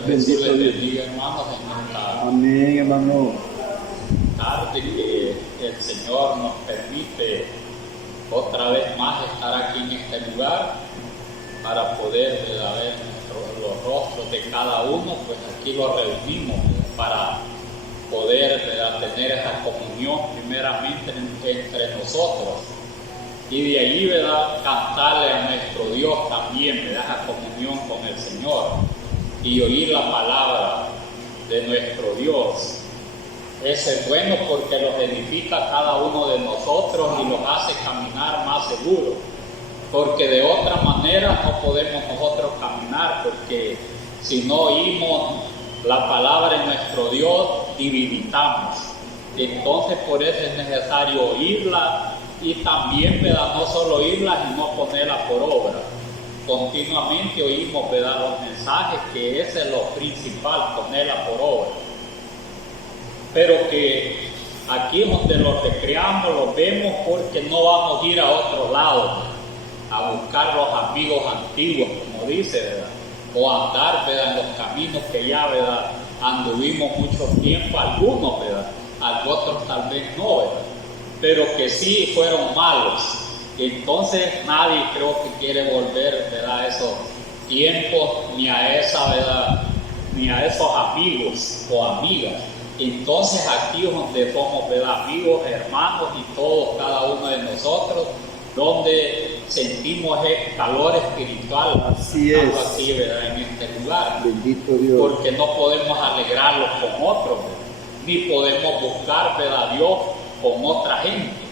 Bendito Dios. Bendiga, hermanos, en esta Amén, hermano. tarde que el Señor nos permite otra vez más estar aquí en este lugar para poder ver los rostros de cada uno. Pues aquí los reunimos para poder tener esa comunión primeramente entre nosotros y de allí cantarle a nuestro Dios también, esa comunión con el Señor y oír la palabra de nuestro Dios. Eso es bueno porque los edifica a cada uno de nosotros y los hace caminar más seguros, porque de otra manera no podemos nosotros caminar, porque si no oímos la palabra de nuestro Dios, debilitamos. Entonces por eso es necesario oírla y también, no solo oírla, sino ponerla por obra. Continuamente oímos, los mensajes, que ese es lo principal, ponerla por obra. Pero que aquí donde los recreamos, los vemos, porque no vamos a ir a otro lado a buscar los amigos antiguos, como dice, ¿verdad? O andar, en los caminos que ya, anduvimos mucho tiempo, algunos, otros tal vez no, pero que sí fueron malos. Entonces nadie creo que quiere volver, a esos tiempos, ni a esos amigos o amigas. Entonces aquí es donde somos, amigos, hermanos y todos, cada uno de nosotros, donde sentimos el calor espiritual. Así es. Aquí, en este lugar. Bendito Dios. Porque no podemos alegrarlos con otros, ni podemos buscar, a Dios con otra gente.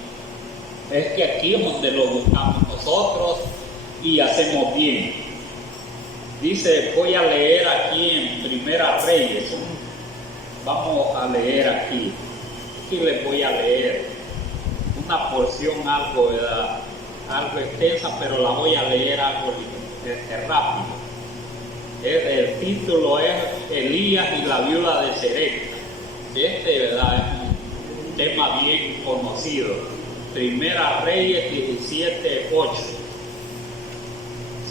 Es que aquí es donde lo buscamos nosotros y hacemos bien. Dice, voy a leer aquí en Primera Reyes. Vamos a leer aquí. Aquí les voy a leer una porción algo extensa, pero la voy a leer algo rápido. El título es Elías y la viuda de Serepta. Es un tema bien conocido. Primera Reyes 17:8.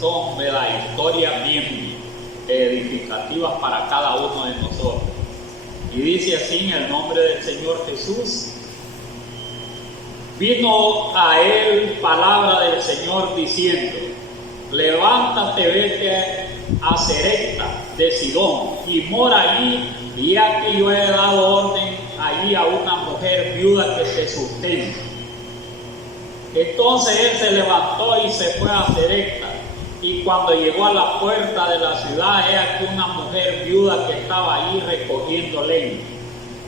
Son historias bien edificativas para cada uno de nosotros. Y dice así en el nombre del Señor Jesús: vino a él palabra del Señor diciendo: levántate, vete a Serepta de Sidón y mora allí, y aquí yo he dado orden allí a una mujer viuda que te sustente. Entonces él se levantó y se fue a Serepta, y cuando llegó a la puerta de la ciudad, he aquí una mujer viuda que estaba allí recogiendo leña.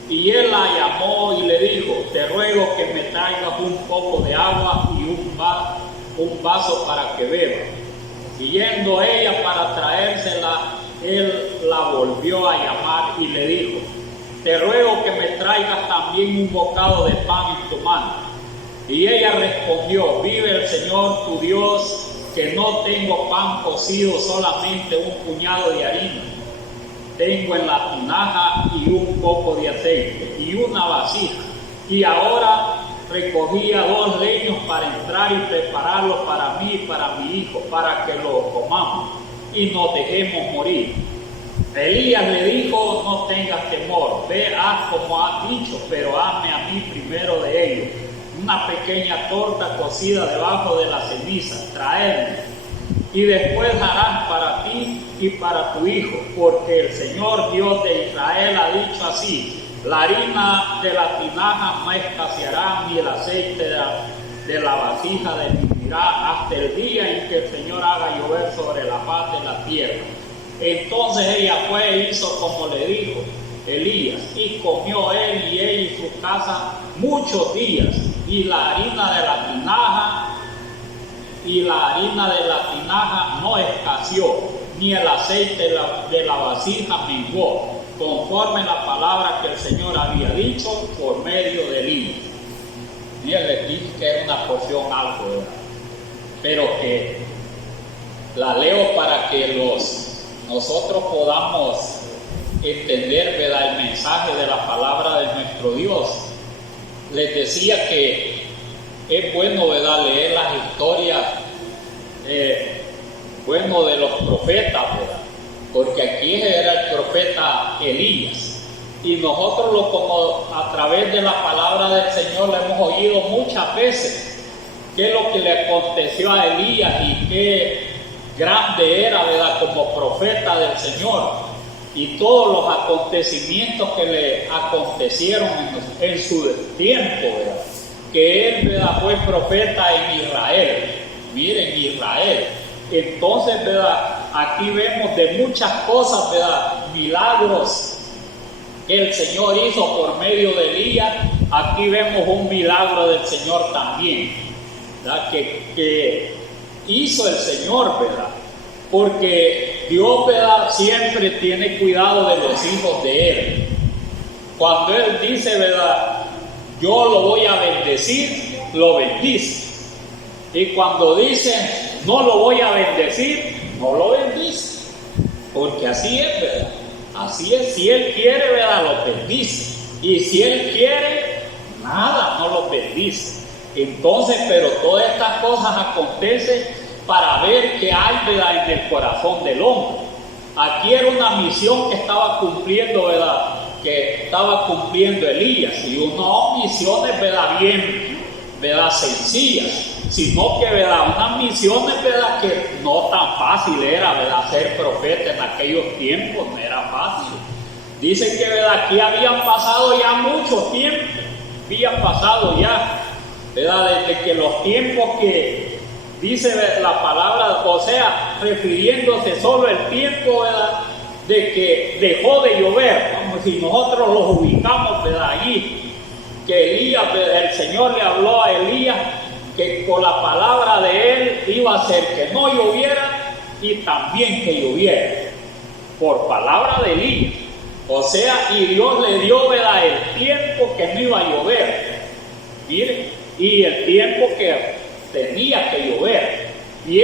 Y él la llamó y le dijo: te ruego que me traigas un poco de agua y un vaso para que beba. Y yendo ella para traérsela, él la volvió a llamar y le dijo: te ruego que me traigas también un bocado de pan en tu mano. Y ella respondió: vive el Señor tu Dios, que no tengo pan cocido, solamente un puñado de harina tengo en la tinaja y un poco de aceite y una vasija. Y ahora recogía 2 leños para entrar y prepararlo para mí y para mi hijo, para que lo comamos y nos dejemos morir. Elías le dijo: no tengas temor, ve, haz como has dicho, pero hazme a mí primero de ello una pequeña torta cocida debajo de la ceniza, traedme, y después harás para ti y para tu hijo, porque el Señor Dios de Israel ha dicho así: la harina de la tinaja no escaseará, ni el aceite de la vasija disminuirá, hasta el día en que el Señor haga llover sobre la faz de la tierra. Entonces ella fue e hizo como le dijo Elías, y comió él y ella y su casa muchos días. Y la harina de la tinaja no escaseó, ni el aceite de la vasija menguó, conforme la palabra que el Señor había dicho por medio de Elías. Y él les dije que era una porción algo, pero que la leo para que nosotros podamos entender, el mensaje de la palabra de nuestro Dios. Les decía que es bueno, leer las historias, de los profetas, porque aquí era el profeta Elías. Y nosotros como a través de la palabra del Señor lo hemos oído muchas veces, qué es lo que le aconteció a Elías y qué grande era, ¿verdad?, como profeta del Señor. Y todos los acontecimientos que le acontecieron en su tiempo, ¿verdad?, que él, ¿verdad?, fue profeta en Israel. Miren, Israel. Entonces, ¿verdad?, aquí vemos de muchas cosas, ¿verdad?, milagros que el Señor hizo por medio de Elías. Aquí vemos un milagro del Señor también, ¿verdad?, que hizo el Señor, ¿verdad?, porque Dios, ¿verdad?, siempre tiene cuidado de los hijos de Él. Cuando Él dice, ¿verdad?, yo lo voy a bendecir, lo bendice. Y cuando dice, no lo voy a bendecir, no lo bendice. Porque así es, ¿verdad? Así es, si Él quiere, ¿verdad?, lo bendice. Y si Él quiere, nada, no lo bendice. Entonces, pero todas estas cosas acontecen para ver qué hay, ¿verdad?, en el corazón del hombre. Aquí era una misión que estaba cumpliendo, ¿verdad?, que estaba cumpliendo Elías, y no misiones, ¿verdad?, bien, ¿verdad?, sencillas, sino que, ¿verdad?, unas misiones, ¿verdad?, que no tan fácil era, ¿verdad?, ser profeta en aquellos tiempos, no era fácil. Dicen que, ¿verdad?, aquí habían pasado ya mucho tiempo, habían pasado ya, ¿verdad?, desde que los tiempos que dice la palabra, o sea, refiriéndose solo el tiempo, ¿verdad?, de que dejó de llover, como si nosotros los ubicamos, ¿verdad?, allí, que Elías, ¿verdad?, el Señor le habló a Elías que con la palabra de él iba a hacer que no lloviera y también que lloviera, por palabra de Elías. O sea, y Dios le dio, ¿verdad?, el tiempo que no iba a llover, miren, y el tiempo que tenía que llover. Y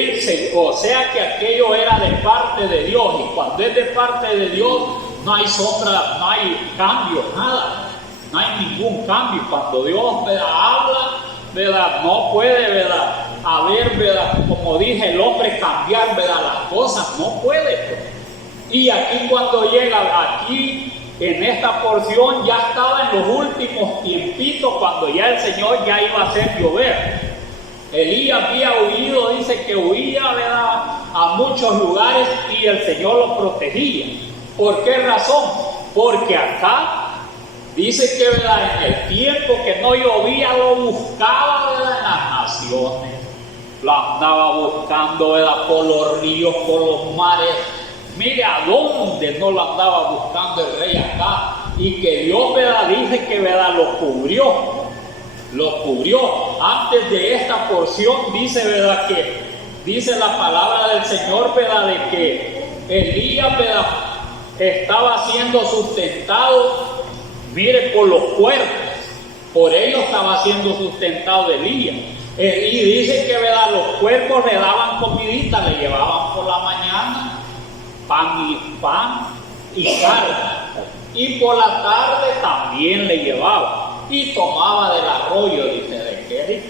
o sea que aquello era de parte de Dios, y cuando es de parte de Dios no hay sombra, no hay cambio, nada, no hay ningún cambio. Cuando Dios, ¿verdad?, habla, ¿verdad?, no puede, ¿verdad?, haber, ¿verdad?, como dije, el hombre cambiar, ¿verdad?, las cosas, no puede, pues. Y aquí cuando llega, aquí en esta porción ya estaba en los últimos tiempitos, cuando ya el Señor ya iba a hacer llover. Elías había huido, dice que huía, ¿verdad?, a muchos lugares, y el Señor lo protegía. ¿Por qué razón? Porque acá dice que, ¿verdad?, en el tiempo que no llovía lo buscaba, ¿verdad?, en las naciones. Lo andaba buscando, ¿verdad?, por los ríos, por los mares. Mire a dónde no lo andaba buscando el rey acá. Y que Dios, ¿verdad?, dice que, ¿verdad?, lo cubrió. Lo cubrió. Antes de esta porción dice, ¿verdad?, que dice la palabra del Señor, ¿verdad?, de que Elías, ¿verdad?, estaba siendo sustentado, mire, por los cuervos. Por ello estaba siendo sustentado Elías. Y dice que, ¿verdad?, los cuervos le daban comidita, le llevaban por la mañana pan y carne. Y por la tarde también le llevaba. Y tomaba del arroyo, dice, de Kerit.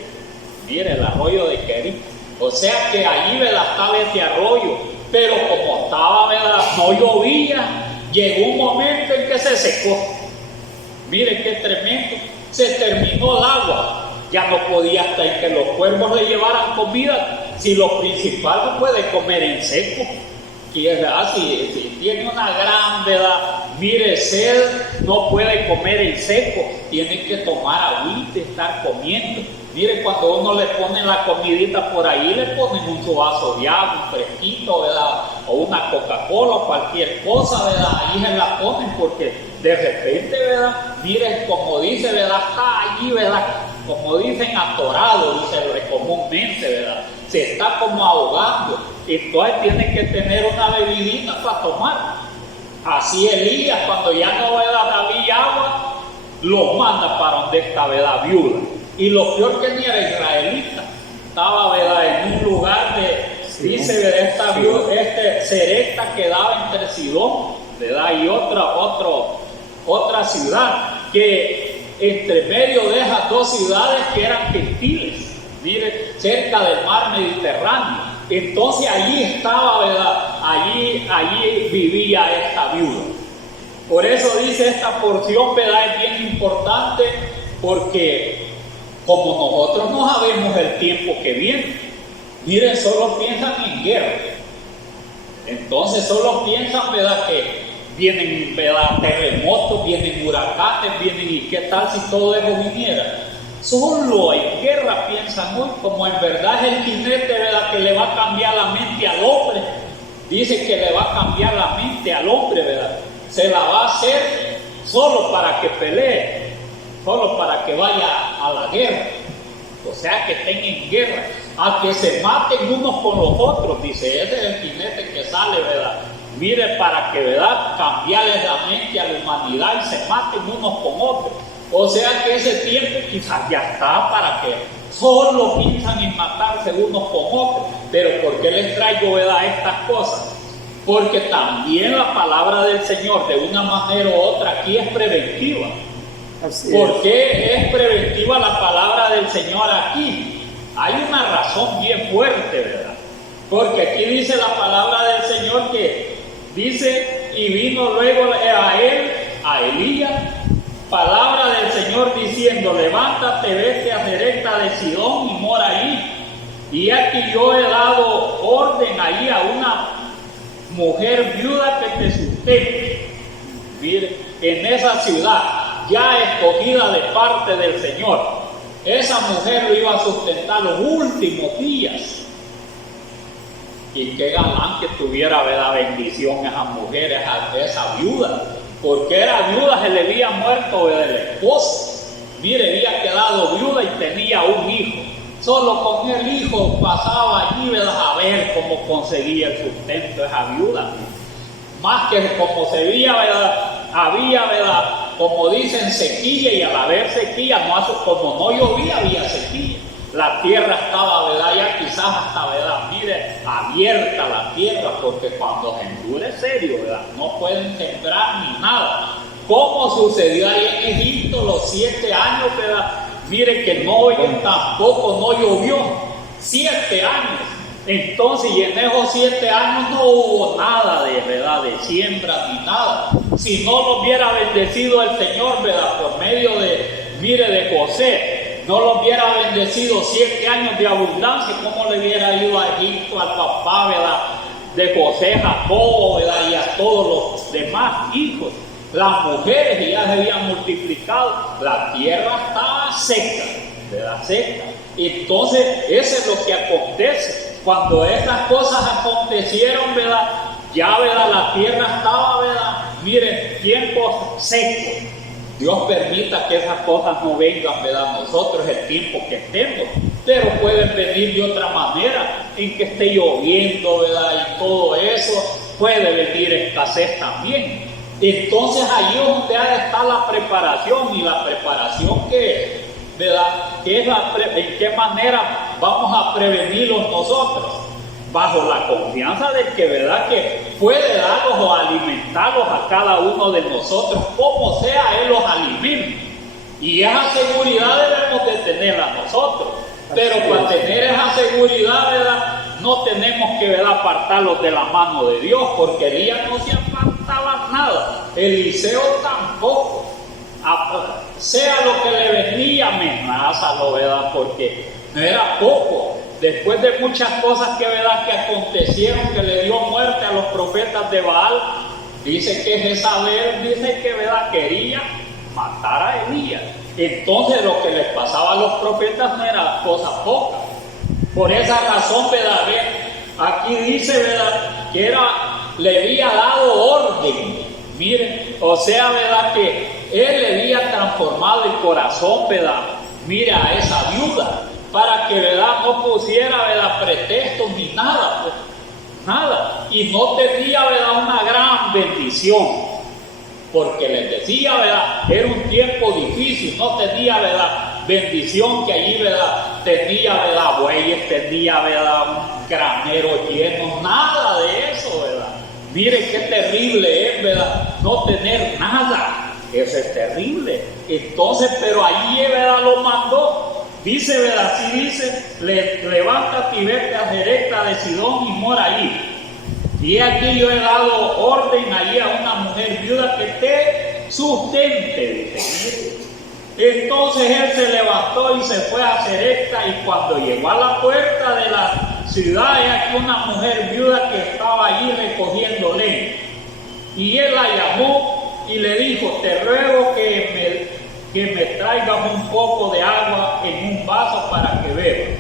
Mire, el arroyo de Kerit. O sea que allí, ¿verdad?, estaba ese arroyo. Pero como estaba, ¿verdad?, no llovía, llegó un momento en que se secó. Mire qué tremendo. Se terminó el agua. Ya no podía hasta en que los cuervos le llevaran comida. Si lo principal no puede comer en seco. Y es verdad, si tiene una gran, ¿verdad?, mire, sed, no puede comer en seco, tiene que tomar agüita, estar comiendo. Mire, cuando uno le pone la comidita por ahí, le ponen un vaso de agua, un fresquito, ¿verdad?, o una Coca-Cola, o cualquier cosa, ¿verdad?, ahí se la ponen, porque de repente, ¿verdad?, mire, como dice, ¿verdad?, está allí, ¿verdad?, como dicen, atorado, dice comúnmente, ¿verdad?, se está como ahogando. Entonces tiene que tener una bebidita para tomar. Así Elías, cuando ya no, ¿verdad?, había agua, los manda para donde esta, ¿verdad?, viuda. Y lo peor que ni era israelita, estaba, ¿verdad?, en un lugar dice, ¿verdad?, esta viuda, Serepta quedaba entre Sidón, ¿verdad?, y otra ciudad, que entre medio de esas dos ciudades que eran gentiles, mire, cerca del mar Mediterráneo. Entonces allí estaba, ¿verdad?, allí vivía esta viuda. Por eso dice esta porción, ¿verdad? Es bien importante porque como nosotros no sabemos el tiempo que viene, miren, solo piensan en guerra. Entonces solo piensan, ¿verdad? Que vienen, ¿verdad? Terremotos, vienen huracanes, vienen, y qué tal si todo eso viniera. Solo en guerra piensan hoy, como en verdad es el jinete, ¿verdad? Que le va a cambiar la mente al hombre. Dice que le va a cambiar la mente al hombre, ¿verdad? Se la va a hacer solo para que pelee, solo para que vaya a la guerra. O sea, que estén en guerra, a que se maten unos con los otros. Dice, ese es el jinete que sale, ¿verdad? Mire, para que, ¿verdad? Cambiarles la mente a la humanidad y se maten unos con otros. O sea que ese tiempo quizás ya está para que solo piensan en matarse unos con otros. Pero ¿por qué les traigo, ¿verdad? Estas cosas? Porque también la palabra del Señor, de una manera u otra, aquí es preventiva. ¿Por qué es preventiva la palabra del Señor aquí? Hay una razón bien fuerte, ¿verdad? Porque aquí dice la palabra del Señor que dice, y vino luego a él, a Elías, palabra del Señor diciendo, levántate, vete a Sarepta de Sidón y mora allí. Y aquí yo he dado orden allí a una mujer viuda que te sustente. Mire, en esa ciudad ya escogida de parte del Señor, esa mujer lo iba a sustentar los últimos días. Y qué galán que tuviera, ¿verdad? Bendición esa mujer, esa viuda, porque era viuda, se le había muerto, ¿verdad? El esposo. Mire, había quedado viuda y tenía un hijo. Solo con el hijo pasaba allí, ¿verdad? A ver cómo conseguía el sustento de esa viuda. Más que como se veía, ¿verdad? Había, ¿verdad? Como dicen, sequía, y al haber sequía, como no llovía, había sequía. La tierra estaba, ¿verdad? Ya quizás hasta, ¿verdad? Mire, abierta la tierra, porque cuando se endure serio, ¿verdad? No pueden sembrar ni nada. Como sucedió ahí en Egipto los 7 años, ¿verdad? Mire que tampoco no llovió. 7 años. Entonces, y en esos 7 años no hubo nada de, ¿verdad? De siembra ni nada. Si no lo hubiera bendecido el Señor, ¿verdad? Por medio de, mire, de José, no lo hubiera bendecido 7 años de abundancia, ¿cómo le hubiera ido a Egipto al papá, ¿verdad? De José, Jacobo, ¿verdad? Y a todos los demás hijos. Las mujeres ya se habían multiplicado, la tierra estaba seca, ¿verdad? Seca. Entonces, eso es lo que acontece. Cuando estas cosas acontecieron, ¿verdad? Ya, ¿verdad? La tierra estaba, ¿verdad? Miren, tiempos secos. Dios permita que esas cosas no vengan, ¿verdad? Nosotros el tiempo que estemos, pero pueden venir de otra manera, en que esté lloviendo, ¿verdad? Y todo eso, puede venir escasez también. Entonces allí es donde ha de estar la preparación, y la preparación que, ¿verdad? Que es en qué manera vamos a prevenirlos nosotros, bajo la confianza de que, ¿verdad? Que puede darlos o alimentarlos a cada uno de nosotros, como sea Él los alimente. Y esa seguridad debemos de tenerla nosotros. Pero para tener esa seguridad, ¿verdad? No tenemos que, ¿verdad? Apartarlos de la mano de Dios, porque Elías no se apartaba nada. Eliseo tampoco. Sea lo que le venía, amenázalo, ¿verdad? Porque no era poco. Después de muchas cosas que, ¿verdad? Que acontecieron, que le dio muerte a los profetas de Baal, dice que Jezabel, dice que, ¿verdad? Quería matar a Elías. Entonces lo que les pasaba a los profetas no era cosa poca. Por esa razón, ¿verdad? Aquí dice, ¿verdad? Que le había dado orden. Miren, o sea, ¿verdad? Que él le había transformado el corazón, ¿verdad? Mire, a esa viuda, para que, ¿verdad? No pusiera, ¿verdad? Pretextos ni nada, pues, nada. Y no tenía, ¿verdad? Una gran bendición. Porque les decía, ¿verdad? Era un tiempo difícil, no tenía, ¿verdad? Bendición, que allí, ¿verdad? Tenía, ¿verdad? Bueyes, tenía, ¿verdad? Un granero lleno, nada de eso, ¿verdad? Mire qué terrible es, ¿verdad? No tener nada, eso es terrible. Entonces, pero allí, ¿verdad? Lo mandó. Dice, ¿verdad? Sí dice, levántate y vete a Sarepta de Sidón y mora allí. y aquí yo he dado orden allí a una mujer viuda que te sustente, dice. Entonces él se levantó y se fue a Sarepta, y cuando llegó a la puerta de la ciudad, he aquí una mujer viuda que estaba allí recogiendo leña. Y él la llamó y le dijo: te ruego que me traigas un poco de agua en un vaso para que beba.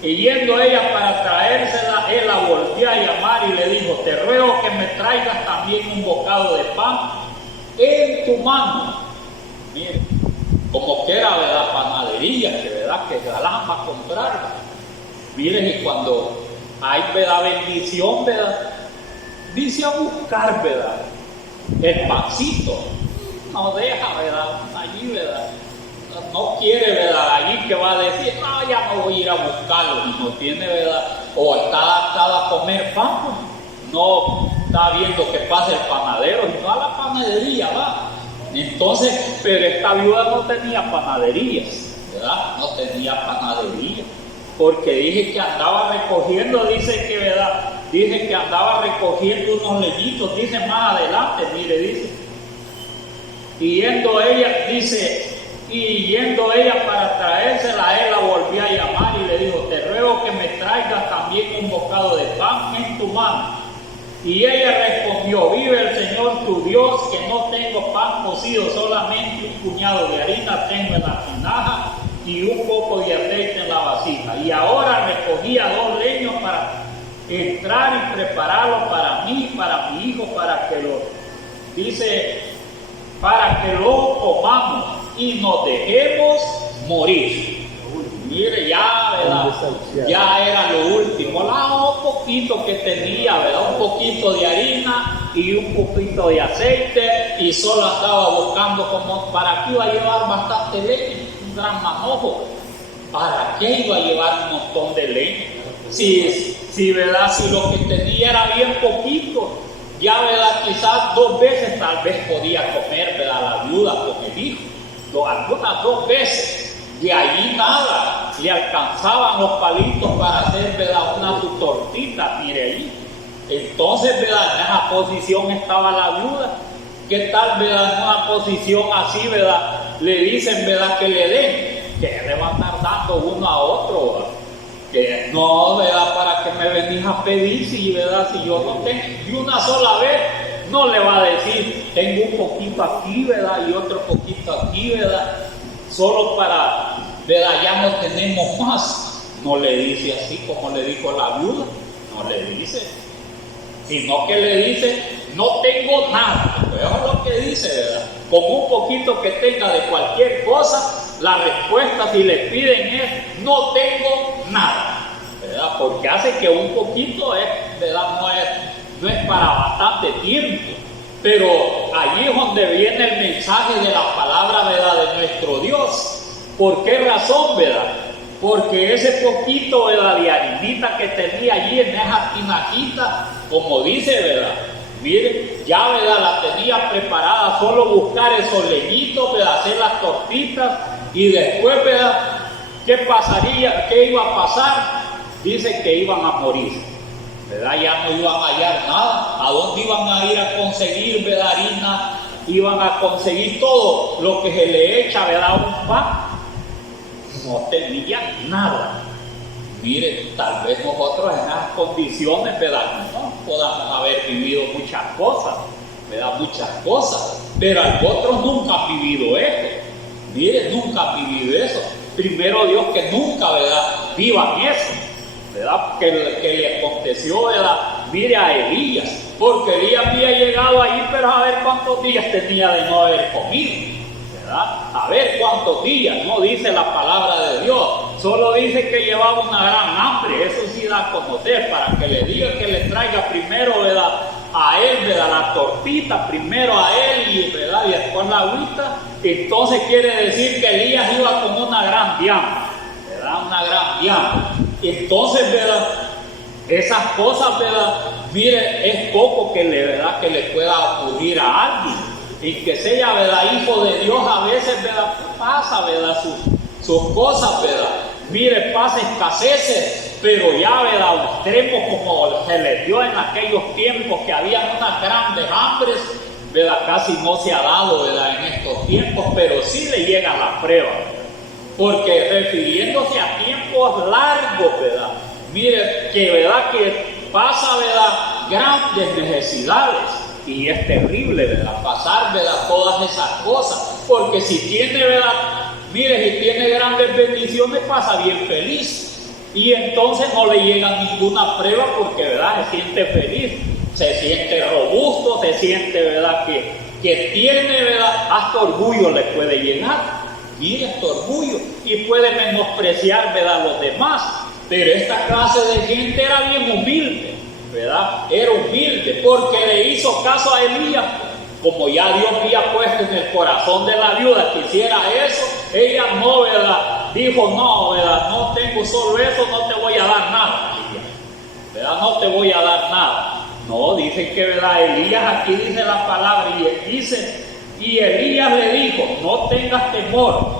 Y yendo ella para traérsela, él la volvió a llamar y le dijo: te ruego que me traigas también un bocado de pan en tu mano. Mire, como que era de la panadería, que verdad que se la van a comprar. Miren, y cuando hay verdad bendición, verdad, dice a buscar, verdad, el pancito, no deja, verdad, allí, verdad, no quiere, verdad, allí que va a decir: no, ya no voy a ir a buscarlo, y no tiene, verdad, o está adaptada a comer pan, pues, no está viendo que pasa el panadero y va a la panadería, va. Entonces, pero esta viuda no tenía panaderías, ¿verdad? No tenía panadería, porque dije que andaba recogiendo, dice que, ¿verdad? Dice que andaba recogiendo unos leñitos, dice más adelante, mire, dice. Y yendo ella para traérsela, él la volvió a llamar y le dijo: te ruego que me traigas también un bocado de pan en tu mano. Y ella respondió: vive el Señor tu Dios, que no tengo pan cocido, solamente un puñado de harina tengo en la tinaja y un poco de aceite en la vasija. Y ahora recogía 2 leños para entrar y prepararlo para mí y para mi hijo, para que lo comamos y nos dejemos morir. Mire, ya, ¿verdad? Ya era lo último, un poquito que tenía, ¿verdad? Un poquito de harina y un poquito de aceite, y solo estaba buscando como para qué iba a llevar bastante leña, un gran manojo. ¿Para qué iba a llevar un montón de leña? Si, ¿verdad? Si lo que tenía era bien poquito, ya, ¿verdad? Quizás 2 veces tal vez podía comer, ¿verdad? La viuda con el hijo, algunas 2 veces. De allí nada, le alcanzaban los palitos para hacer, ¿verdad? Una tortita, mire ahí. Entonces, ¿verdad? En esa posición estaba la viuda. ¿Qué tal, ¿verdad? En una posición así, ¿verdad? Le dicen, ¿verdad? Que le den, que le van a estar dando uno a otro, ¿verdad? Que no, ¿verdad? Para que me venís a pedir, si, ¿verdad? Si yo no tengo, y una sola vez, no le va a decir: tengo un poquito aquí, ¿verdad? Y otro poquito aquí, ¿verdad? Solo para, ¿verdad? Ya no tenemos más. No le dice así como le dijo la viuda, no le dice, sino que le dice: no tengo nada. Eso es lo que dice, ¿verdad? Con un poquito que tenga de cualquier cosa, la respuesta si le piden es: no tengo nada, ¿verdad? Porque hace que un poquito es, ¿verdad? No es para bastante tiempo. Pero allí es donde viene el mensaje de la palabra, ¿verdad? De nuestro Dios. ¿Por qué razón, verdad? Porque ese poquito, ¿verdad? De harinita que tenía allí en esa tinajita, como dice, ¿verdad? Miren, ya, ¿verdad? La tenía preparada, solo buscar esos leñitos, ¿verdad? Hacer las tortitas, y después, ¿verdad? ¿Qué pasaría? ¿Qué iba a pasar? Dice que iban a morir, ¿verdad? Ya no iban a hallar nada. ¿A dónde iban a ir a conseguir, ¿verdad? Harina, iban a conseguir todo lo que se le echa, ¿verdad? Un pan. No tenían nada. Mire, tal vez nosotros en esas condiciones, ¿verdad? No podamos haber vivido muchas cosas, ¿verdad? Muchas cosas, pero otros nunca han vivido esto. Mire, nunca han vivido eso. Primero Dios que nunca, ¿verdad? Vivan eso, ¿verdad? Que le aconteció, ¿verdad? Mire a Elías, porque Elías había llegado ahí, pero a ver cuántos días tenía de no haber comido, ¿verdad? A ver cuántos días, no dice la palabra de Dios, solo dice que llevaba una gran hambre. Eso sí da a conocer, para que le diga que le traiga primero, ¿verdad? A él, ¿verdad? La tortita, primero a él, y, ¿verdad? Y después la agüita. Entonces quiere decir que Elías iba con una gran diana, ¿verdad? Una gran diana. Entonces, ¿verdad? Esas cosas, ¿verdad? Mire, es poco que ¿verdad? Que le pueda ocurrir a alguien. Y que sea, ¿verdad? Hijo de Dios, a veces, ¿verdad? Pasa, ¿verdad? Sus cosas, ¿verdad? Mire, pasa escaseces, pero ya, ¿verdad? Extremos como se les dio en aquellos tiempos que había unas grandes hambres, ¿verdad? Casi no se ha dado, ¿verdad? En estos tiempos, pero sí le llega la prueba, porque refiriéndose a tiempos largos, ¿verdad? Mire, que, ¿verdad? Que pasa, ¿verdad? Grandes necesidades, y es terrible, ¿verdad? Pasar, ¿verdad? Todas esas cosas, porque si tiene, ¿verdad? Mire, si tiene grandes bendiciones, pasa bien feliz, y entonces no le llega ninguna prueba porque, ¿verdad? Se siente feliz, se siente robusto, se siente, ¿verdad? Que tiene, ¿verdad? Hasta orgullo le puede llegar, mire, hasta orgullo, y puede menospreciar, ¿verdad? Los demás, pero esta clase de gente era bien humilde, ¿verdad? Era humilde porque le hizo caso a Elías. Como ya Dios había puesto en el corazón de la viuda que hiciera eso, ella no, ¿verdad? Dijo, no, ¿verdad? No tengo solo eso, no te voy a dar nada, ¿verdad? No te voy a dar nada. No, dice que, ¿verdad? Elías, aquí dice la palabra, y dice, y Elías le dijo, no tengas temor,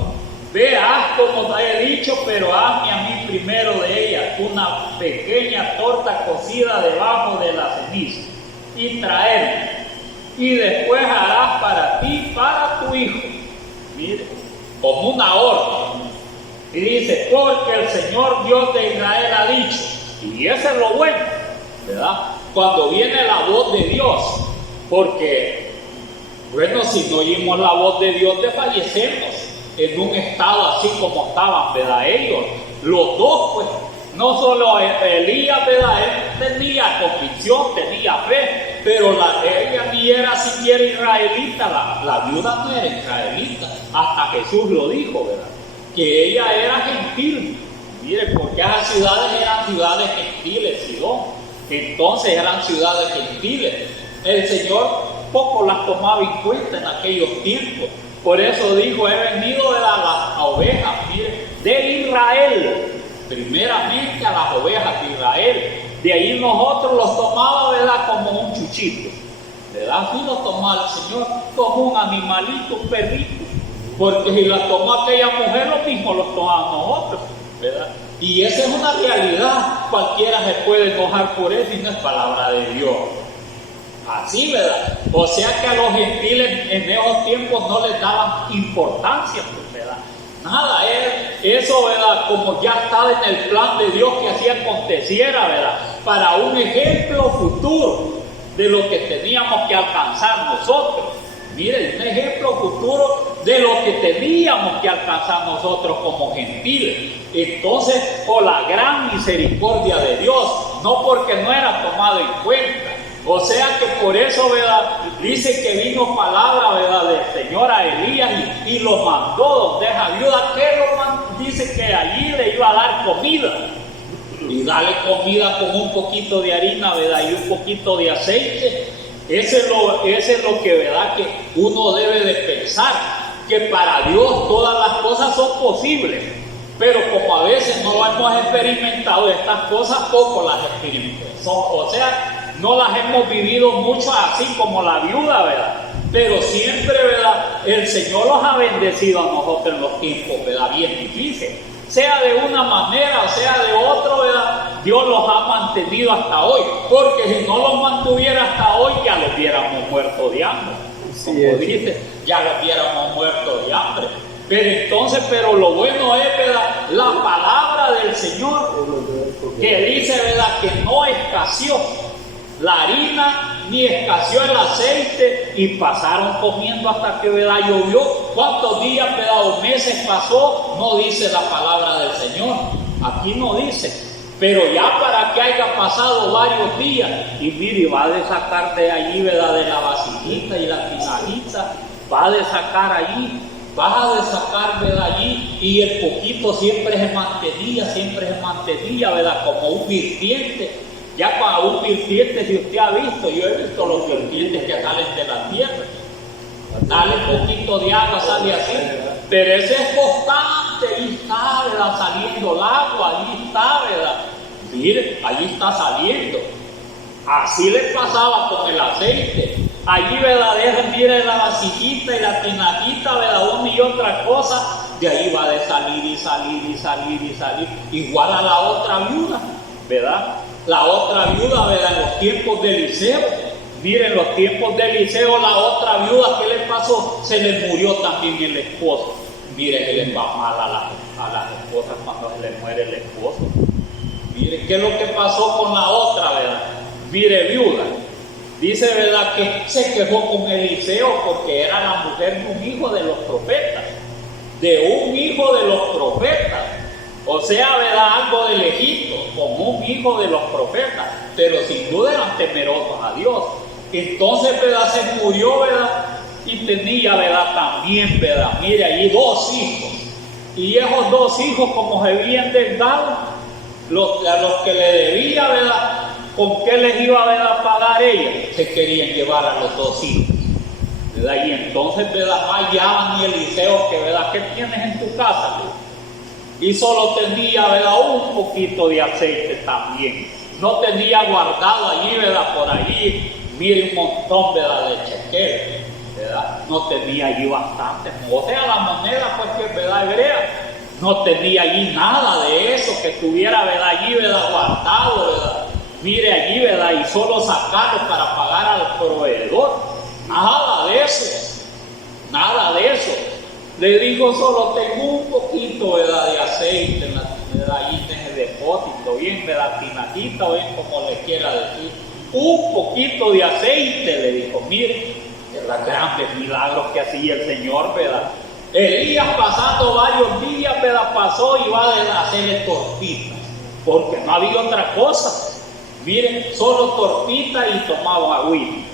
ve, haz como te he dicho, pero hazme a mí primero de ella una pequeña torta cocida debajo de la ceniza, y traerme. Y después harás para ti y para tu hijo. Mire, como una orden. Y dice, porque el Señor Dios de Israel ha dicho, y eso es lo bueno, ¿verdad? Cuando viene la voz de Dios, porque, bueno, si no oímos la voz de Dios, desfallecemos en un estado así como estaban, ¿verdad? Ellos, los dos, pues, no solo Elías, ¿verdad? Él tenía convicción, tenía fe, pero ella ni era siquiera israelita, la viuda no era israelita, hasta Jesús lo dijo, ¿verdad? Que ella era gentil. Miren, porque esas ciudades eran ciudades gentiles, Sidón, entonces eran ciudades gentiles. El Señor poco las tomaba en cuenta en aquellos tiempos, por eso dijo, he venido de las ovejas, miren, de Israel, primeramente a las ovejas de Israel. De ahí nosotros los tomaba, ¿verdad? Como un chuchito, ¿verdad? Así los tomaba el Señor como un animalito, un perrito, porque si la tomó aquella mujer, lo mismo los tomamos nosotros, ¿verdad? Y esa es una realidad, cualquiera se puede enojar por eso y no es palabra de Dios. Así, ¿verdad? O sea que a los gentiles en esos tiempos no les daban importancia, pues, ¿verdad? Nada, eso, ¿verdad? Como ya estaba en el plan de Dios que así aconteciera, ¿verdad? Para un ejemplo futuro de lo que teníamos que alcanzar nosotros. Miren, un ejemplo futuro de lo que teníamos que alcanzar nosotros como gentiles. Entonces, por la gran misericordia de Dios, no porque no era tomado en cuenta. O sea que por eso, ¿verdad? Dice que vino palabra, ¿verdad? Del Señor a Elías y lo mandó donde esa viuda, que lo mandó, dice que allí le iba a dar comida. Y darle comida con un poquito de harina, ¿verdad? Y un poquito de aceite. Ese es lo que, ¿verdad? Que uno debe de pensar, que para Dios todas las cosas son posibles. Pero como a veces no hemos experimentado estas cosas, poco las experimentamos. O sea, no las hemos vivido mucho así como la viuda, ¿verdad? Pero siempre, ¿verdad? El Señor los ha bendecido a nosotros en los tiempos, ¿verdad? Bien difíciles. Sea de una manera o sea de otra, ¿verdad? Dios los ha mantenido hasta hoy. Porque si no los mantuviera hasta hoy, ya los hubiéramos muerto de hambre. Como dice, ya los hubiéramos muerto de hambre. Pero lo bueno es, ¿verdad? La palabra del Señor que dice, ¿verdad? Que no escaseó la harina ni escaseó el aceite y pasaron comiendo hasta que, ¿verdad? Llovió. ¿Cuántos días, ¿verdad? O meses pasó? No dice la palabra del Señor. Aquí no dice. Pero ya para que haya pasado varios días, y mire, va de sacar de allí, ¿verdad? De la vasijita y la tinajita, va de sacar allí. Vas a sacar, ¿verdad? Allí, y el poquito siempre se mantenía, ¿verdad? Como un virtiente. Ya para un virtiente, si usted ha visto, yo he visto los virtientes que salen de la tierra. Dale un poquito de agua, sale así. Pero ese es constante, ahí está, ¿verdad? Saliendo el agua, ahí está, ¿verdad? Mire, ahí está saliendo. Así le pasaba con el aceite. Allí, ¿verdad? Mire la vasijita y la tinajita, ¿verdad? Una y otra cosa, de ahí va de salir y salir y salir y salir, igual a la otra viuda, ¿verdad? La otra viuda, ¿verdad? En los tiempos de Eliseo, miren, los tiempos de Eliseo, la otra viuda, ¿qué le pasó? Se le murió también el esposo. Miren, que les va mal a las esposas cuando se les muere el esposo. Miren, ¿qué es lo que pasó con la otra, verdad? Mire, viuda. Dice, ¿verdad?, que se quejó con Eliseo porque era la mujer de un hijo de los profetas. De un hijo de los profetas. O sea, ¿verdad?, algo de lejito, con un hijo de los profetas. Pero sin duda eran temerosos a Dios. Entonces, ¿verdad?, se murió, ¿verdad?, y tenía, ¿verdad?, también, ¿verdad?, mire, allí 2 hijos. Y esos 2 hijos, como se habían dado, a los que le debía, ¿verdad?, ¿con qué les iba, ¿verdad?, a pagar ella? Se querían llevar a los 2 hijos, ¿verdad? Y entonces, ¿verdad?, hallaban y Eliseo, que, ¿verdad?, ¿qué tienes en tu casa, ¿verdad? Y solo tenía, ¿verdad?, un poquito de aceite también. No tenía guardado allí, ¿verdad?, por allí, mire, un montón, ¿verdad?, de chequeros, ¿verdad? No tenía allí bastante. O sea, la moneda, pues, que es, ¿verdad?, hebrea. No tenía allí nada de eso que tuviera, ¿verdad?, allí, ¿verdad?, guardado, ¿verdad? Mire allí, ¿verdad?, y solo sacarlo para pagar al proveedor. Nada de eso. Nada de eso. Le digo, solo tengo un poquito, ¿verdad?, de aceite, ¿verdad?, allí en el depósito, bien, ¿verdad?, tinajita, bien, como le quiera decir. Un poquito de aceite, le dijo. Mire, los grandes milagros que hacía el Señor, ¿verdad? Elías, pasando varios días, ¿verdad?, pasó y va a hacerle tortitas, porque no había otra cosa. Miren, solo tortitas y tomaba agüita,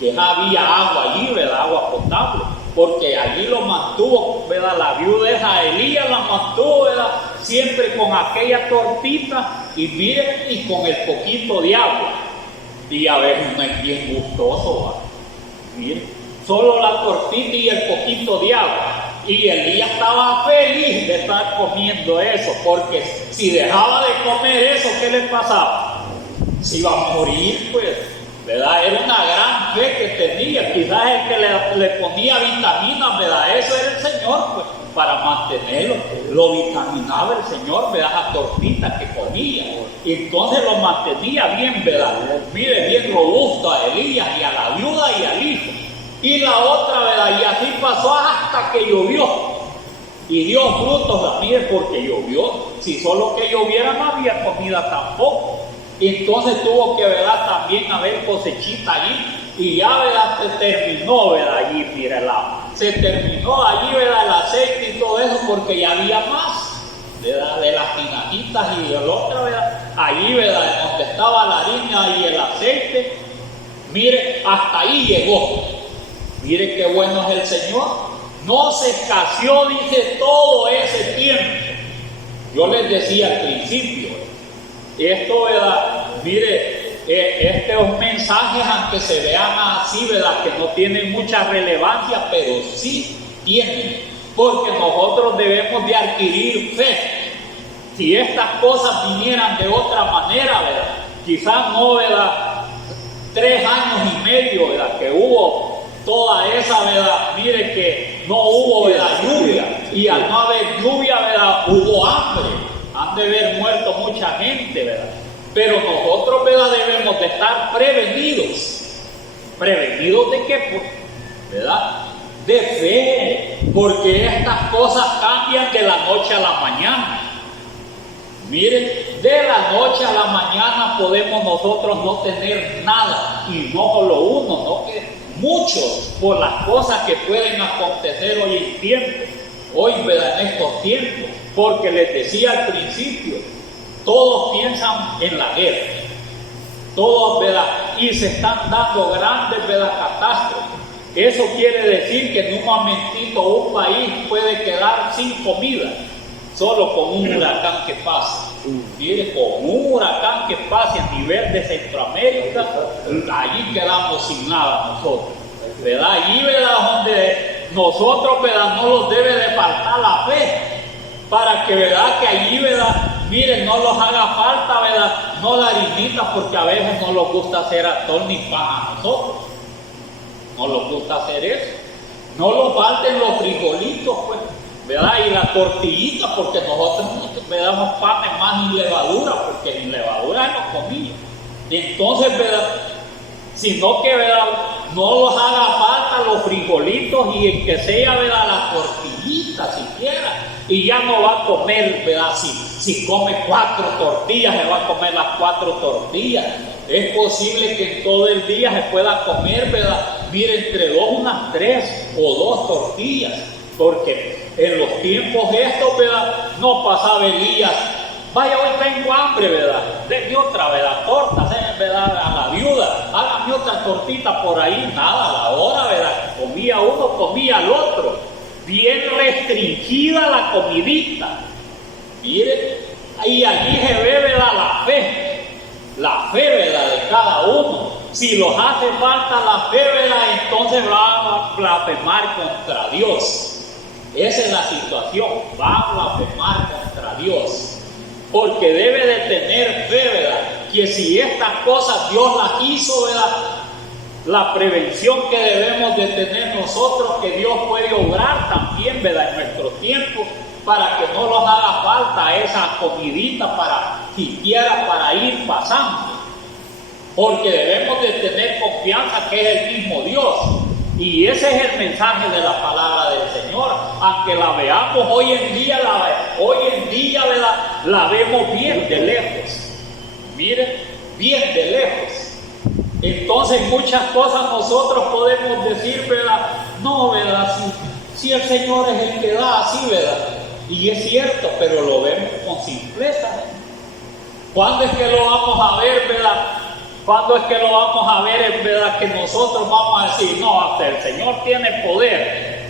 que no había agua allí, ¿verdad?, agua potable, porque allí lo mantuvo, ¿verdad?, la viuda esa, Elías la mantuvo, ¿verdad?, siempre con aquella tortita y miren, y con el poquito de agua. Y a ver, no es bien gustoso, ¿verdad? Miren, solo la tortita y el poquito de agua. Y Elías estaba feliz de estar comiendo eso, porque si dejaba de comer eso, ¿qué le pasaba? Se iba a morir, pues, ¿verdad? Era una gran fe que tenía. Quizás el que le ponía vitaminas, ¿verdad? Eso era el Señor, pues, para mantenerlo. Lo vitaminaba el Señor, ¿verdad? Las tortitas que comía. Y entonces lo mantenía bien, ¿verdad? Mire, bien robusto a Elías y a la viuda y al hijo. Y la otra, ¿verdad? Y así pasó hasta que llovió. Y dio frutos también porque llovió. Si solo que lloviera no había comida tampoco. Entonces tuvo que, ¿verdad?, también haber cosechita allí. Y ya, ¿verdad?, se terminó, ¿verdad?, allí, mire, se terminó allí, ¿verdad?, el aceite y todo eso porque ya había más, ¿verdad?, de las tinajitas y el otro, ¿verdad?, allí, ¿verdad?, donde estaba la harina y el aceite. Mire, hasta ahí llegó. Mire qué bueno es el Señor. No se escaseó, dice, todo ese tiempo. Yo les decía al principio, esto, ¿verdad?, mire, estos mensajes, aunque se vean así, ¿verdad?, que no tienen mucha relevancia, pero sí tienen, porque nosotros debemos de adquirir fe. Si estas cosas vinieran de otra manera, ¿verdad?, quizás no, ¿verdad?, 3 años y medio, ¿verdad?, que hubo toda esa, ¿verdad?, mire que no hubo, ¿verdad?, lluvia, y al no haber lluvia, ¿verdad?, hubo hambre. Han de haber muerto mucha gente, ¿verdad? Pero nosotros, ¿verdad?, debemos de estar prevenidos. ¿Prevenidos de qué? Pues, ¿verdad? De fe, porque estas cosas cambian de la noche a la mañana. Miren, de la noche a la mañana podemos nosotros no tener nada, y no solo uno, no que muchos, por las cosas que pueden acontecer hoy en tiempo, hoy, ¿verdad?, en estos tiempos. Porque les decía al principio, todos piensan en la guerra, todos, ¿verdad?, y se están dando grandes, ¿verdad?, catástrofes. Eso quiere decir que en un momentito un país puede quedar sin comida, solo con un huracán que pase. Mire, con un huracán que pase a nivel de Centroamérica, allí quedamos sin nada nosotros, ¿verdad? Allí, ¿verdad?, donde nosotros, ¿verdad?, no nos debe de faltar la fe, para que, ¿verdad?, que allí, ¿verdad?, miren, no los haga falta, ¿verdad?, no la harinita, porque a veces no nos gusta hacer atol ni pan a nosotros, no nos gusta hacer eso. No nos falten los frijolitos, pues, ¿verdad? Y la tortillita, porque nosotros le damos panes más sin levadura, porque sin levadura no comía. Entonces, ¿verdad? Sino que, ¿verdad? No los haga falta los frijolitos y el que sea, ¿verdad? La tortillita siquiera. Y ya no va a comer, ¿verdad? Si come 4 tortillas, se va a comer las 4 tortillas. Es posible que en todo el día se pueda comer, ¿verdad? Mire, entre unas 3 o 2 tortillas. Porque en los tiempos estos, ¿verdad? No pasaba Elías. Vaya, hoy tengo hambre, ¿verdad? Denme otra, ¿verdad? Torta, ¿verdad? A la viuda, hágame otra tortita por ahí. Nada, a la hora, ¿verdad? Comía uno, comía el otro. Bien restringida la comidita. Mire, y allí se ve, ¿verdad? La fe, ¿verdad? De cada uno. Si los hace falta la fe, ¿verdad? Entonces va a blasfemar contra Dios. Esa es la situación, va a blasfemar contra Dios. Porque debe de tener fe, ¿verdad? Que si estas cosas Dios las hizo, ¿verdad? La prevención que debemos de tener nosotros, que Dios puede obrar también, ¿verdad? En nuestro tiempo, para que no nos haga falta esa comidita para siquiera para ir pasando. Porque debemos de tener confianza que es el mismo Dios. Y ese es el mensaje de la palabra del Señor. Aunque la veamos hoy en día, ¿verdad? La vemos bien de lejos. Miren, bien de lejos. Entonces muchas cosas nosotros podemos decir, ¿verdad? No, ¿verdad? Si el Señor es el que da así, ¿verdad? Y es cierto, pero lo vemos con simpleza. ¿Cuándo es que lo vamos a ver, ¿verdad? ¿Cuándo es que lo vamos a ver? Es verdad que nosotros vamos a decir, no, hasta el Señor tiene poder.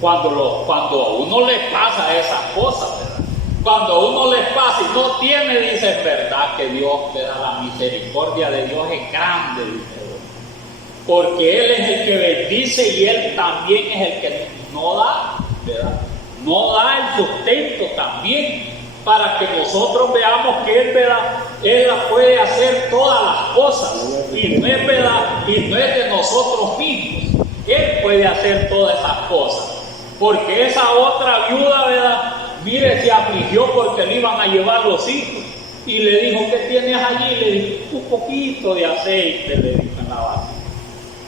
Cuando a uno le pasa esas cosas, ¿verdad? Cuando a uno le pasa y no tiene, dice, es verdad que Dios, ¿verdad? La misericordia de Dios es grande, dice Dios. Porque Él es el que bendice y Él también es el que no da, ¿verdad? No da el sustento también, para que nosotros veamos que Él, ¿verdad? Él la puede hacer todas las cosas, y no es verdad, y no es de nosotros mismos. Él puede hacer todas esas cosas, porque esa otra viuda, ¿verdad? Mire, se afligió porque le iban a llevar los hijos, y le dijo, ¿qué tienes allí? Le dijo, un poquito de aceite, le dijo en la vasija,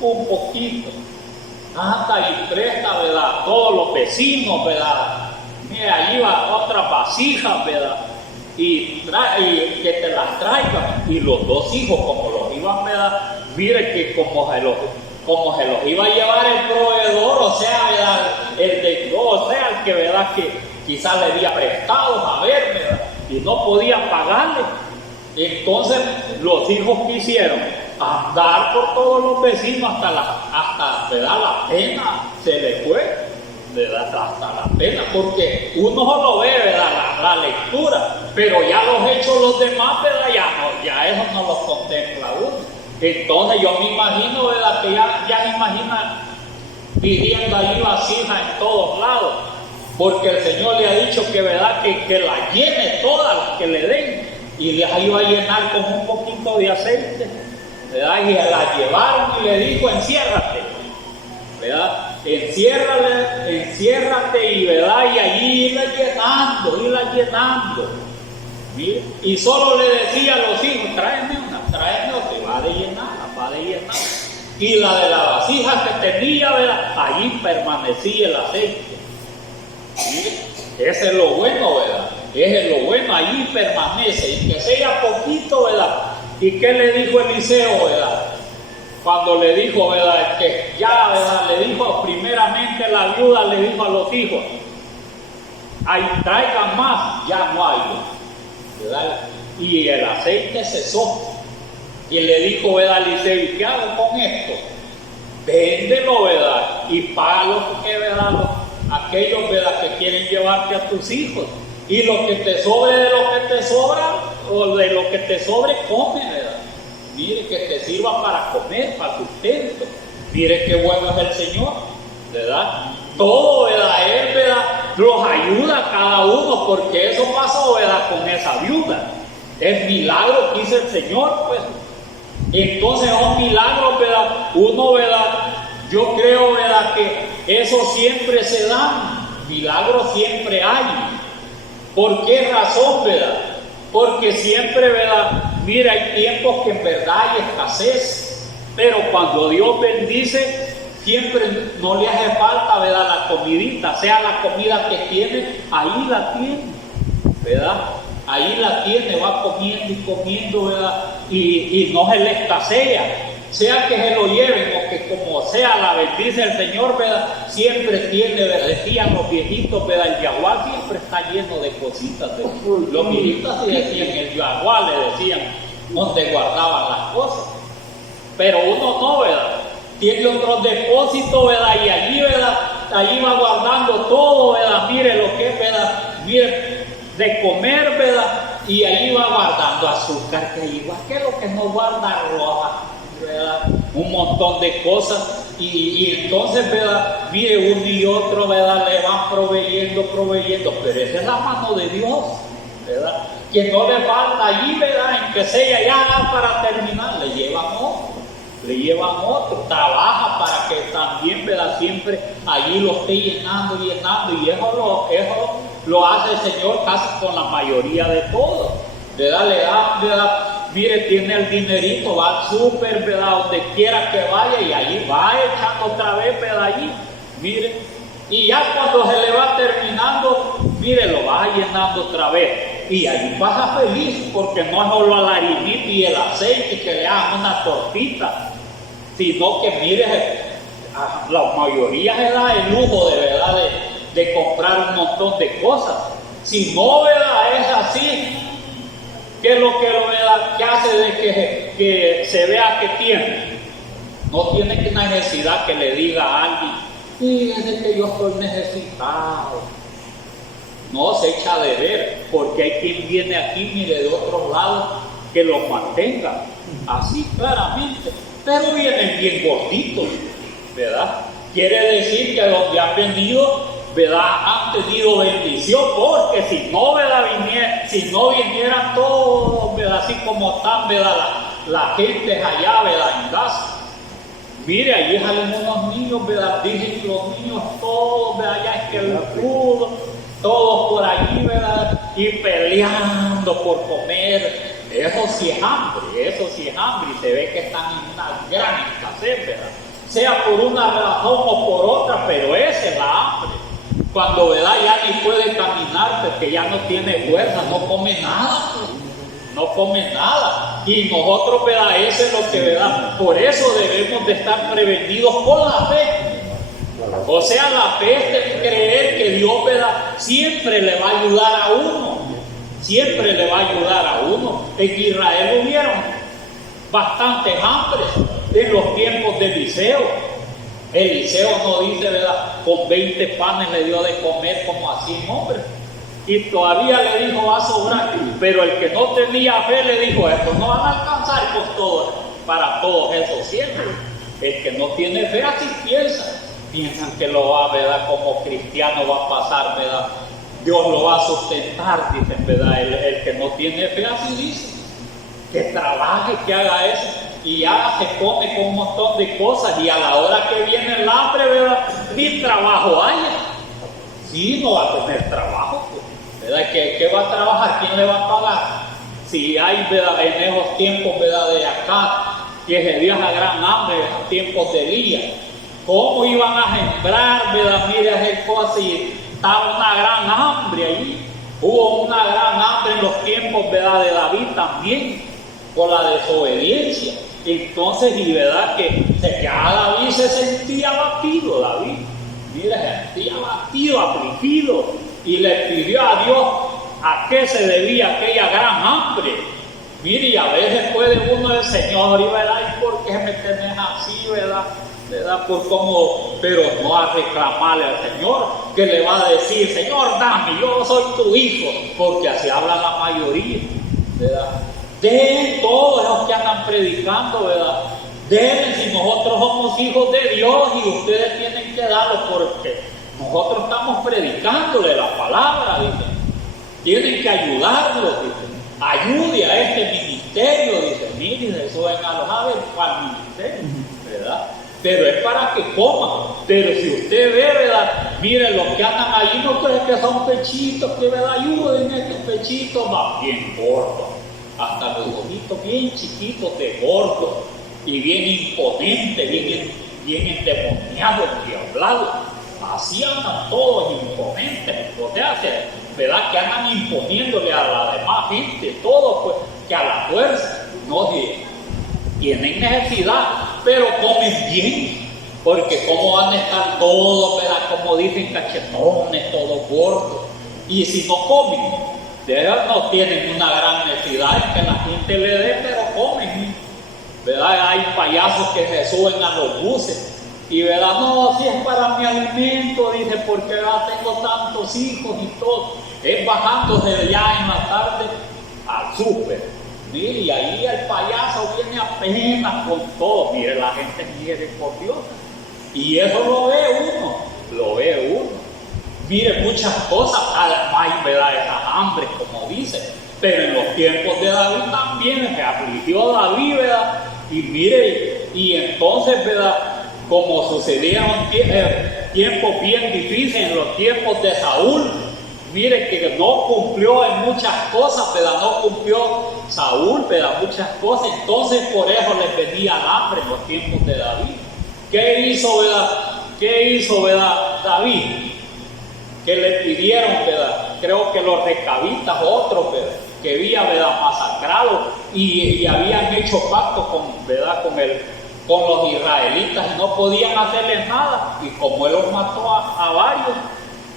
un poquito. Anda y presta, ¿verdad? Todos los vecinos, ¿verdad? Mira, allí va otras vasijas, ¿verdad? Y que te las traigan. Y los 2 hijos, como los iban, ¿verdad? Mire que como se los iba a llevar el proveedor, o sea, ¿verdad? El que, ¿verdad? Que quizás le había prestado, a ver, ¿verdad? Y no podía pagarle. Entonces, los hijos quisieron andar por todos los vecinos hasta ¿verdad? La pena se le fue, ¿verdad? Hasta la pena, porque uno solo ve, ¿verdad? La lectura, pero ya los hechos los demás, ¿verdad? Ya eso no los contempla uno. Entonces yo me imagino, ¿verdad? Que ya me imagina pidiendo allí vasijas en todos lados, porque el Señor le ha dicho que, ¿verdad? Que la llene todas las que le den, y les iba a llenar con un poquito de aceite, ¿verdad? Y se la llevaron y le dijo, enciérrate, ¿verdad? Enciérrate y, ¿verdad? Y allí irla llenando. ¿Mire? Y solo le decía a los hijos, tráeme otra, va de llenar. Y la de la vasija que tenía, ¿verdad? Allí permanecía el aceite. ¿Mire? Ese es lo bueno, ¿verdad? Ese es lo bueno, allí permanece, y que sea poquito, ¿verdad? ¿Y qué le dijo Eliseo, verdad? Cuando le dijo, ¿verdad? Que ya, ¿verdad? Le dijo primeramente la viuda, le dijo a los hijos, ahí traigan más, ya no hay, ¿verdad? Y el aceite cesó. Y le dijo, ¿verdad? Eliseo, ¿y qué hago con esto? Véndelo, ¿verdad? Y págalo, porque, ¿verdad? Aquellos, ¿verdad? Que quieren llevarte a tus hijos. Y lo que te sobre de lo que te sobra, o de lo que te sobre, come, ¿verdad? Mire, que te sirva para comer, para sustento. Mire qué bueno es el Señor, ¿verdad? Todo, ¿verdad? Él, ¿verdad? Los ayuda a cada uno, porque eso pasó, ¿verdad? Con esa viuda. Es milagro que hizo el Señor, pues. Entonces, un milagro, ¿verdad? Uno, ¿verdad? Yo creo, ¿verdad? Que eso siempre se da. milagros siempre hay. ¿Por qué razón, verdad? Porque siempre, ¿verdad? Mira, hay tiempos que en verdad hay escasez, pero cuando Dios bendice, siempre no le hace falta, ¿verdad? La comidita, sea la comida que tiene, ahí la tiene, ¿verdad? Ahí la tiene, va comiendo y comiendo, ¿verdad? Y no se le escasea. Sea que se lo lleven o que como sea la bendice el Señor, ¿verdad? Siempre tiene, ¿verdad? Decían los viejitos, ¿verdad? El yaguar siempre está lleno de cositas, ¿verdad? Los viejitos sí decían, el yaguar le decían donde guardaban las cosas. Pero uno no, ¿verdad? Tiene otros depósitos, ¿verdad? Y allí, ¿verdad? Allí va guardando todo, ¿verdad? Mire lo que es, ¿verdad? Mire, de comer, ¿verdad? Y allí va guardando azúcar, que igual que lo que no guarda roja, ¿verdad? Un montón de cosas. Y entonces, ¿verdad? Mire, uno y otro, ¿verdad? Le van proveyendo, pero esa es la mano de Dios, ¿verdad? Que no le falta allí, ¿verdad? En que sea ya para terminar, le llevan otro, trabaja para que también, ¿verdad? Siempre allí lo esté llenando, y eso lo hace el Señor casi con la mayoría de todo, ¿verdad? Le da, ¿verdad? Mire, tiene el dinerito, va al súper, ¿verdad? Donde quiera que vaya, y allí va echando otra vez, ¿verdad? Allí, mire, y ya cuando se le va terminando, mire, lo va llenando otra vez, y allí pasa feliz, porque no es solo la harinita y el aceite que le hagan una tortita, sino que mire, la mayoría se da el lujo de verdad de comprar un montón de cosas. Si no, ¿verdad? Es así, ¿qué es lo que ¿verdad? Que hace de que se vea que tiene? No tiene necesidad que le diga a alguien, fíjese que yo estoy necesitado. No se echa de ver, porque hay quien viene aquí, mire, de otros lados, que los mantenga así claramente. Pero vienen bien gorditos, ¿verdad? Quiere decir que donde han venido, ¿verdad? Han tenido bendición, porque si no, ¿verdad? Si no vinieran todos, ¿verdad? Así como están, ¿verdad? La gente allá, ¿verdad? En casa. Mire, allí salen unos niños, ¿verdad? Dicen que los niños todos, ¿verdad? Allá es que el crudo, todos por allí, ¿verdad? Y peleando por comer. Eso sí es hambre, y se ve que están en una gran escasez, ¿verdad? Sea por una razón o por otra, pero esa es la hambre. Cuando, ¿verdad? Ya ni puede caminar, porque ya no tiene fuerza, no come nada, y nosotros, ¿verdad? Eso es lo que, ¿verdad? Por eso debemos de estar prevenidos por la fe. O sea, la fe es de creer que Dios, ¿verdad? Siempre le va a ayudar a uno. En Israel hubieron bastantes hambres en los tiempos de Eliseo. Eliseo no dice, ¿verdad? Con 20 panes le dio de comer como a 100 hombres. Y todavía le dijo, va a sobrar. Pero el que no tenía fe le dijo, esto no van a alcanzar con todo, para todos esos siempre. El que no tiene fe así piensan que lo va, ¿verdad? Como cristiano va a pasar, ¿verdad? Dios lo va a sustentar, dicen, ¿verdad? El que no tiene fe así dice, que trabaje, que haga eso, y ya se pone con un montón de cosas, y a la hora que viene el hambre, ¿verdad? Ni trabajo haya. Sí, no va a tener trabajo, pues, ¿verdad? ¿Qué va a trabajar? ¿Quién le va a pagar? Si hay, ¿verdad? En esos tiempos, ¿verdad? De acá, que se viaja gran hambre, en esos tiempos de Elías, ¿cómo iban a sembrar, ¿verdad? Mire, hacer cosas, y estaba una gran hambre allí. Hubo una gran hambre en los tiempos, ¿verdad? De David también, por la desobediencia. Entonces, y verdad que David se sentía abatido, David. Mira, se sentía abatido, afligido, y le pidió a Dios a qué se debía aquella gran hambre. Mire, y a veces puede uno del Señor, y verdad, ¿y por qué me tenés así, verdad? Por cómo, pero no a reclamarle al Señor, que le va a decir, Señor, dame, yo soy tu hijo, porque así habla la mayoría, ¿verdad? Den todos los que andan predicando, ¿verdad? Den, si nosotros somos hijos de Dios, y ustedes tienen que darlo, porque nosotros estamos predicándole la palabra, dicen. Tienen que ayudarlo, dicen. Ayude a este ministerio, dicen. Miren, eso ven a los aves para el ministerio, ¿verdad? Pero es para que coman. Pero si usted ve, ¿verdad? Miren, los que andan ahí no creen que son pechitos, que me ayuden estos pechitos, más bien gordos, hasta los ojitos bien chiquitos de gordos, y bien imponentes, bien endemoniados y hablados. Así andan todos imponentes, o sea, ¿verdad? Que andan imponiéndole a la demás gente todo, pues, que a la fuerza, no tienen necesidad, pero comen bien, porque como van a estar todos, ¿verdad? Como dicen, cachetones, todos gordos, y si no comen, de verdad no tienen una gran necesidad en que la gente le dé, pero comen, ¿verdad? Hay payasos que se suben a los buses y verdad, no, si es para mi alimento, dice, porque ya tengo tantos hijos y todo, es bajándose ya en la tarde al súper. Mire, y ahí el payaso viene apenas con todo. Mire, la gente misericordiosa. Y eso lo ve uno. Mire, muchas cosas, además, ¿verdad? Esas hambres, como dice. Pero en los tiempos de David también se afligió David, ¿verdad? Y mire, y entonces, ¿verdad? Como sucedieron tiempos bien difíciles en los tiempos de Saúl, mire que no cumplió en muchas cosas, ¿verdad? No cumplió Saúl, ¿verdad? Muchas cosas, entonces por eso les venía el hambre en los tiempos de David. ¿Qué hizo, verdad? David? Que le pidieron, ¿verdad? Creo que los recabitas, otros, ¿verdad? Que había, ¿verdad? Masacrado y habían hecho pacto con los israelitas y no podían hacerles nada, y como él los mató a varios,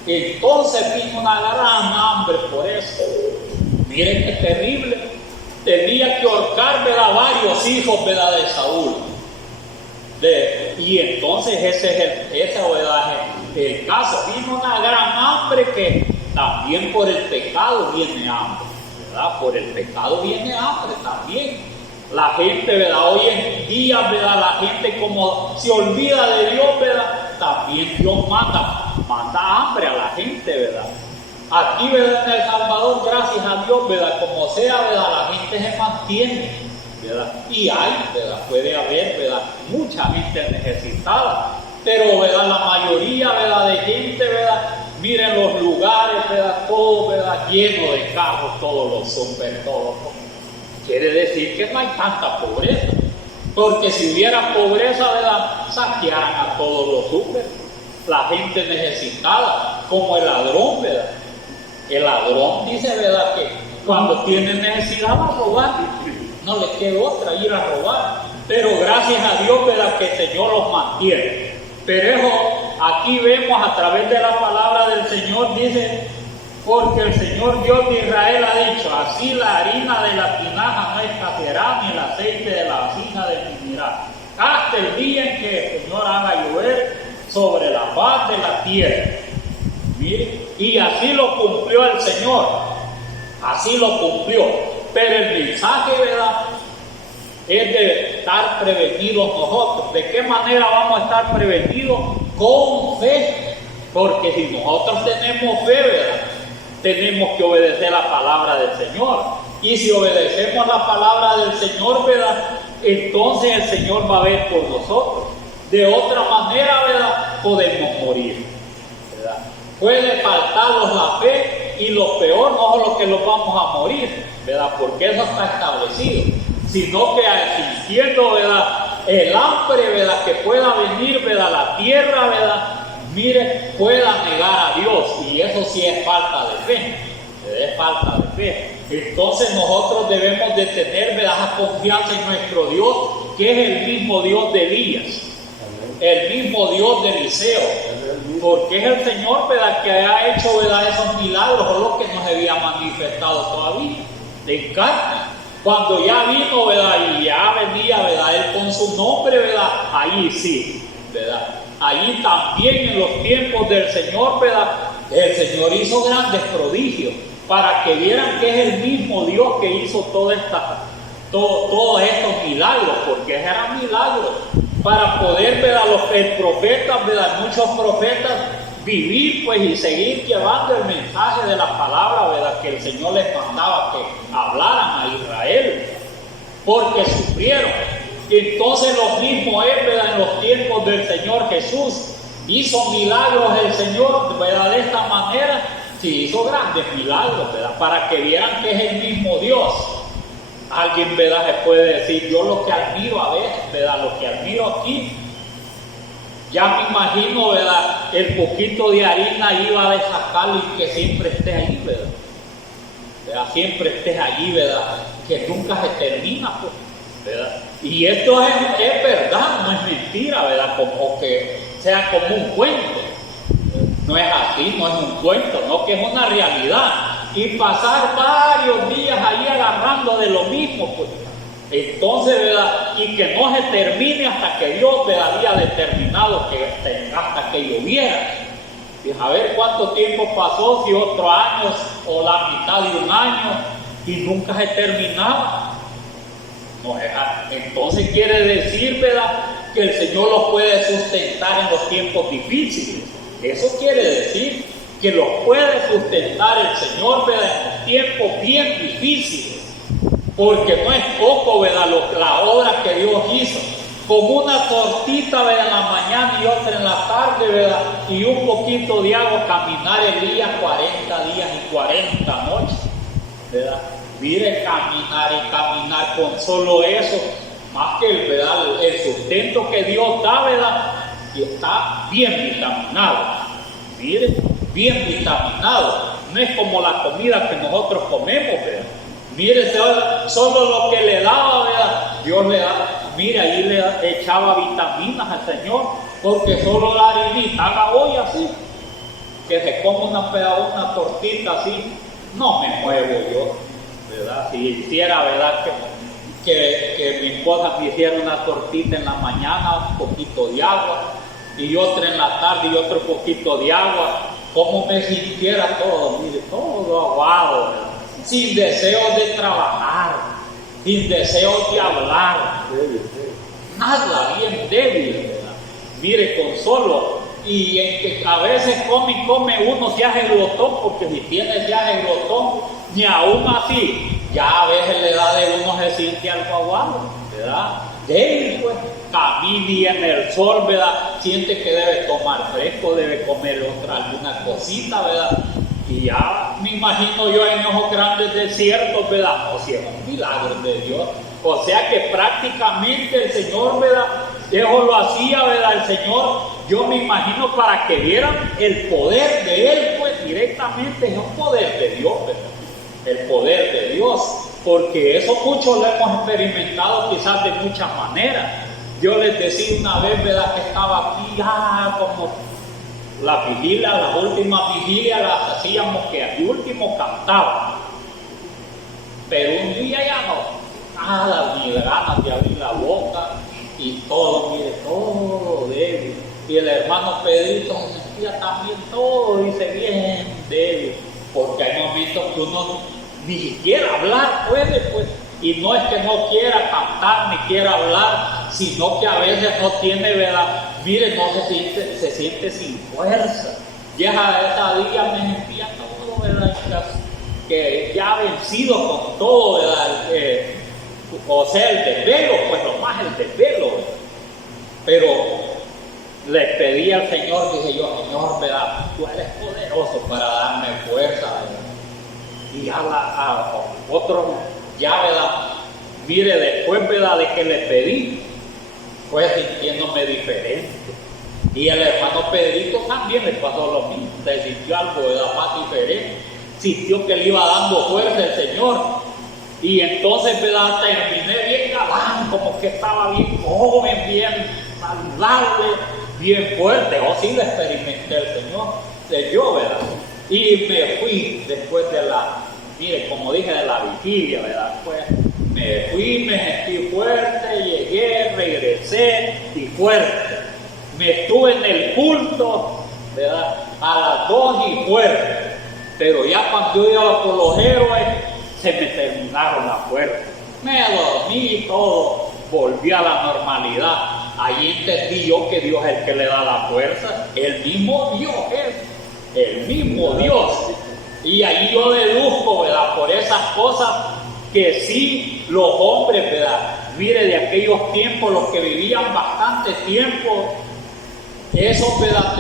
entonces vino una gran hambre por eso. Miren qué terrible, tenía que ahorcar, ¿verdad? Varios hijos, ¿verdad? De Saúl, y entonces ese es el caso. Vino una gran hambre, que también por el pecado viene hambre, ¿verdad? Por el pecado viene hambre también. La gente, ¿verdad? Hoy en día, ¿verdad? La gente como se olvida de Dios, ¿verdad? También Dios manda hambre a la gente, ¿verdad? Aquí, ¿verdad? En El Salvador, gracias a Dios, ¿verdad? Como sea, ¿verdad? La gente se mantiene, ¿verdad? Y hay, ¿verdad? Puede haber, ¿verdad? Mucha gente necesitada, pero, ¿verdad? La mayoría, ¿verdad? De gente, ¿verdad? Miren los lugares, ¿verdad? Todo, ¿verdad? Lleno de carros, todos los súper, todos. Quiere decir que no hay tanta pobreza, porque si hubiera pobreza, ¿verdad? Saquearan a todos los súper, la gente necesitada, como el ladrón, ¿verdad? El ladrón dice, ¿verdad? Que cuando tiene necesidad va a robar, no le queda otra, ir a robar, pero gracias a Dios, ¿verdad? Que el Señor los mantiene. Pero eso, aquí vemos a través de la palabra del Señor, dice, porque el Señor Dios de Israel ha dicho, así la harina de la tinaja no escaseará, ni el aceite de la vasija disminuirá, hasta el día en que el Señor haga llover sobre la faz de la tierra. Mire, y así lo cumplió el Señor, así lo cumplió. Pero el mensaje, ¿verdad?, es de estar prevenidos nosotros. ¿De qué manera vamos a estar prevenidos? Con fe, porque si nosotros tenemos fe, ¿verdad?, tenemos que obedecer la palabra del Señor. Y si obedecemos la palabra del Señor, ¿verdad?, entonces el Señor va a ver por nosotros. De otra manera, ¿verdad?, podemos morir, ¿verdad? Puede faltarnos la fe, y lo peor no es lo que nos vamos a morir, ¿verdad?, porque eso está establecido, sino que existiendo, ¿verdad?, el hambre, ¿verdad?, que pueda venir, ¿verdad?, la tierra, ¿verdad?, mire, pueda negar a Dios, y eso sí es falta de fe, es falta de fe. Entonces nosotros debemos de tener, ¿verdad?, esa confianza en nuestro Dios, que es el mismo Dios de Elías, el mismo Dios de Eliseo, porque es el Señor, ¿verdad?, que ha hecho, ¿verdad?, esos milagros, o los que no se había manifestado todavía en carne. Cuando ya vino, ¿verdad?, y ya venía, ¿verdad?, Él con su nombre, ¿verdad?, ahí sí, ¿verdad?, allí también en los tiempos del Señor, ¿verdad?, el Señor hizo grandes prodigios para que vieran que es el mismo Dios que hizo todos estos milagros, porque eran milagros para poder, ¿verdad?, los profetas, ¿verdad?, muchos profetas vivir, pues, y seguir llevando el mensaje de la palabra, ¿verdad?, que el Señor les mandaba que hablaran a Israel, porque sufrieron. Entonces lo mismo es, ¿verdad?, en los tiempos del Señor Jesús, Hizo milagros el Señor, ¿verdad? De esta manera, sí hizo grandes milagros, ¿verdad? Para que vieran que es el mismo Dios. Alguien, ¿verdad?, se puede decir, yo lo que admiro a veces, ¿verdad?, lo que admiro aquí, ya me imagino, ¿verdad?, el poquito de harina iba a desacarlo y que siempre esté allí, ¿verdad? Siempre estés allí, ¿verdad? Que nunca se termina, pues, ¿verdad? Y esto es verdad, no es mentira, ¿verdad? Como que sea como un cuento. No es así, no es un cuento, no, que es una realidad. Y pasar varios días ahí agarrando de lo mismo, pues. Entonces, ¿verdad? Y que no se termine hasta que Dios te había determinado que hasta que lloviera. Y a ver cuánto tiempo pasó, si otro año o la mitad de un año, y nunca se terminaba. No, entonces quiere decir, ¿verdad?, que el Señor los puede sustentar en los tiempos difíciles. Eso quiere decir que los puede sustentar el Señor, ¿verdad?, en los tiempos bien difíciles. Porque no es poco, ¿verdad?, la obra que Dios hizo. Con una tortita, ¿verdad?, en la mañana y otra en la tarde, ¿verdad?, y un poquito de agua, caminar el día 40 días y 40 noches, ¿verdad? Mire, caminar y caminar con solo eso, más que ¿verdad?, el sustento que Dios da, ¿verdad?, y está bien vitaminado. Mire, bien vitaminado. No es como la comida que nosotros comemos, ¿verdad? Mire, solo lo que le daba, ¿verdad?, Dios le da. Mire, ahí le echaba vitaminas al Señor, porque solo la harinita, haga hoy así, que se come una tortita así, no me muevo yo, ¿verdad? Si hiciera, ¿verdad?, que mi esposa me hiciera una tortita en la mañana, un poquito de agua, y otra en la tarde y otro poquito de agua, como me sintiera todo, mire, todo aguado, ¿verdad?, sin deseo de trabajar, sin deseo de hablar, nada, bien débil, ¿verdad? Mire, con solo, y en que a veces come uno, se hace glotón, porque si tiene se hace glotón, ni aún así, ya a veces la edad de uno se siente algo aguado, ¿verdad? Débil, pues, camina y en el sol, ¿verdad?, siente que debe tomar fresco, debe comer alguna cosita, ¿verdad? Y ya me imagino yo en esos grandes desiertos, ¿verdad? O sea, un milagro de Dios. O sea que prácticamente el Señor, ¿verdad?, eso lo hacía, ¿verdad?, el Señor, yo me imagino, para que vieran el poder de Él, pues directamente es un poder de Dios, ¿verdad? El poder de Dios, porque eso muchos lo hemos experimentado quizás de muchas maneras. Yo les decía una vez, ¿verdad?, que estaba aquí, como la vigilia, las últimas vigilias las hacíamos que al último cantaba, pero un día ya no, nada, ni ganas de abrir la boca y todo, mire, todo débil. Y el hermano Pedrito se sentía también todo, dice, bien débil, porque hay momentos que uno ni siquiera hablar puede, pues. Y no es que no quiera cantar ni quiera hablar, sino que a veces no tiene, ¿verdad? Mire, no se siente sin fuerza. Ya esa día me sentía todo, ¿verdad?, que ya vencido con todo, ¿verdad? O sea, el desvelo, pues lo más el desvelo, ¿verdad? Pero le pedí al Señor, dije yo, Señor, ¿verdad?, tú eres poderoso para darme fuerza, ¿verdad? Y a otro, ya, ¿verdad?, mire, después, ¿verdad?, de que le pedí, fue sintiéndome diferente. Y el hermano Pedrito también le pasó lo mismo, se sintió algo, ¿verdad?, más diferente, sintió que le iba dando fuerza el Señor. Y entonces, ¿verdad?, terminé bien galán, como que estaba bien joven, bien saludable, bien fuerte. O sí lo experimenté el Señor, yo, ¿verdad? Y me fui después de mire, como dije, de la vigilia, ¿verdad? Pues me fui, me sentí fuerte, llegué, regresé y fuerte. Me estuve en el culto, ¿verdad?, a las 2 y fuerte. Pero ya cuando yo iba por los héroes, se me terminaron las fuerzas. Me dormí y todo, volví a la normalidad. Ahí entendí yo que Dios es el que le da la fuerza. El mismo Dios es, el mismo Dios. Y ahí yo deduzco, ¿verdad?, por esas cosas, que sí, los hombres, ¿verdad?, mire, de aquellos tiempos, los que vivían bastante tiempo, Esos, ¿verdad?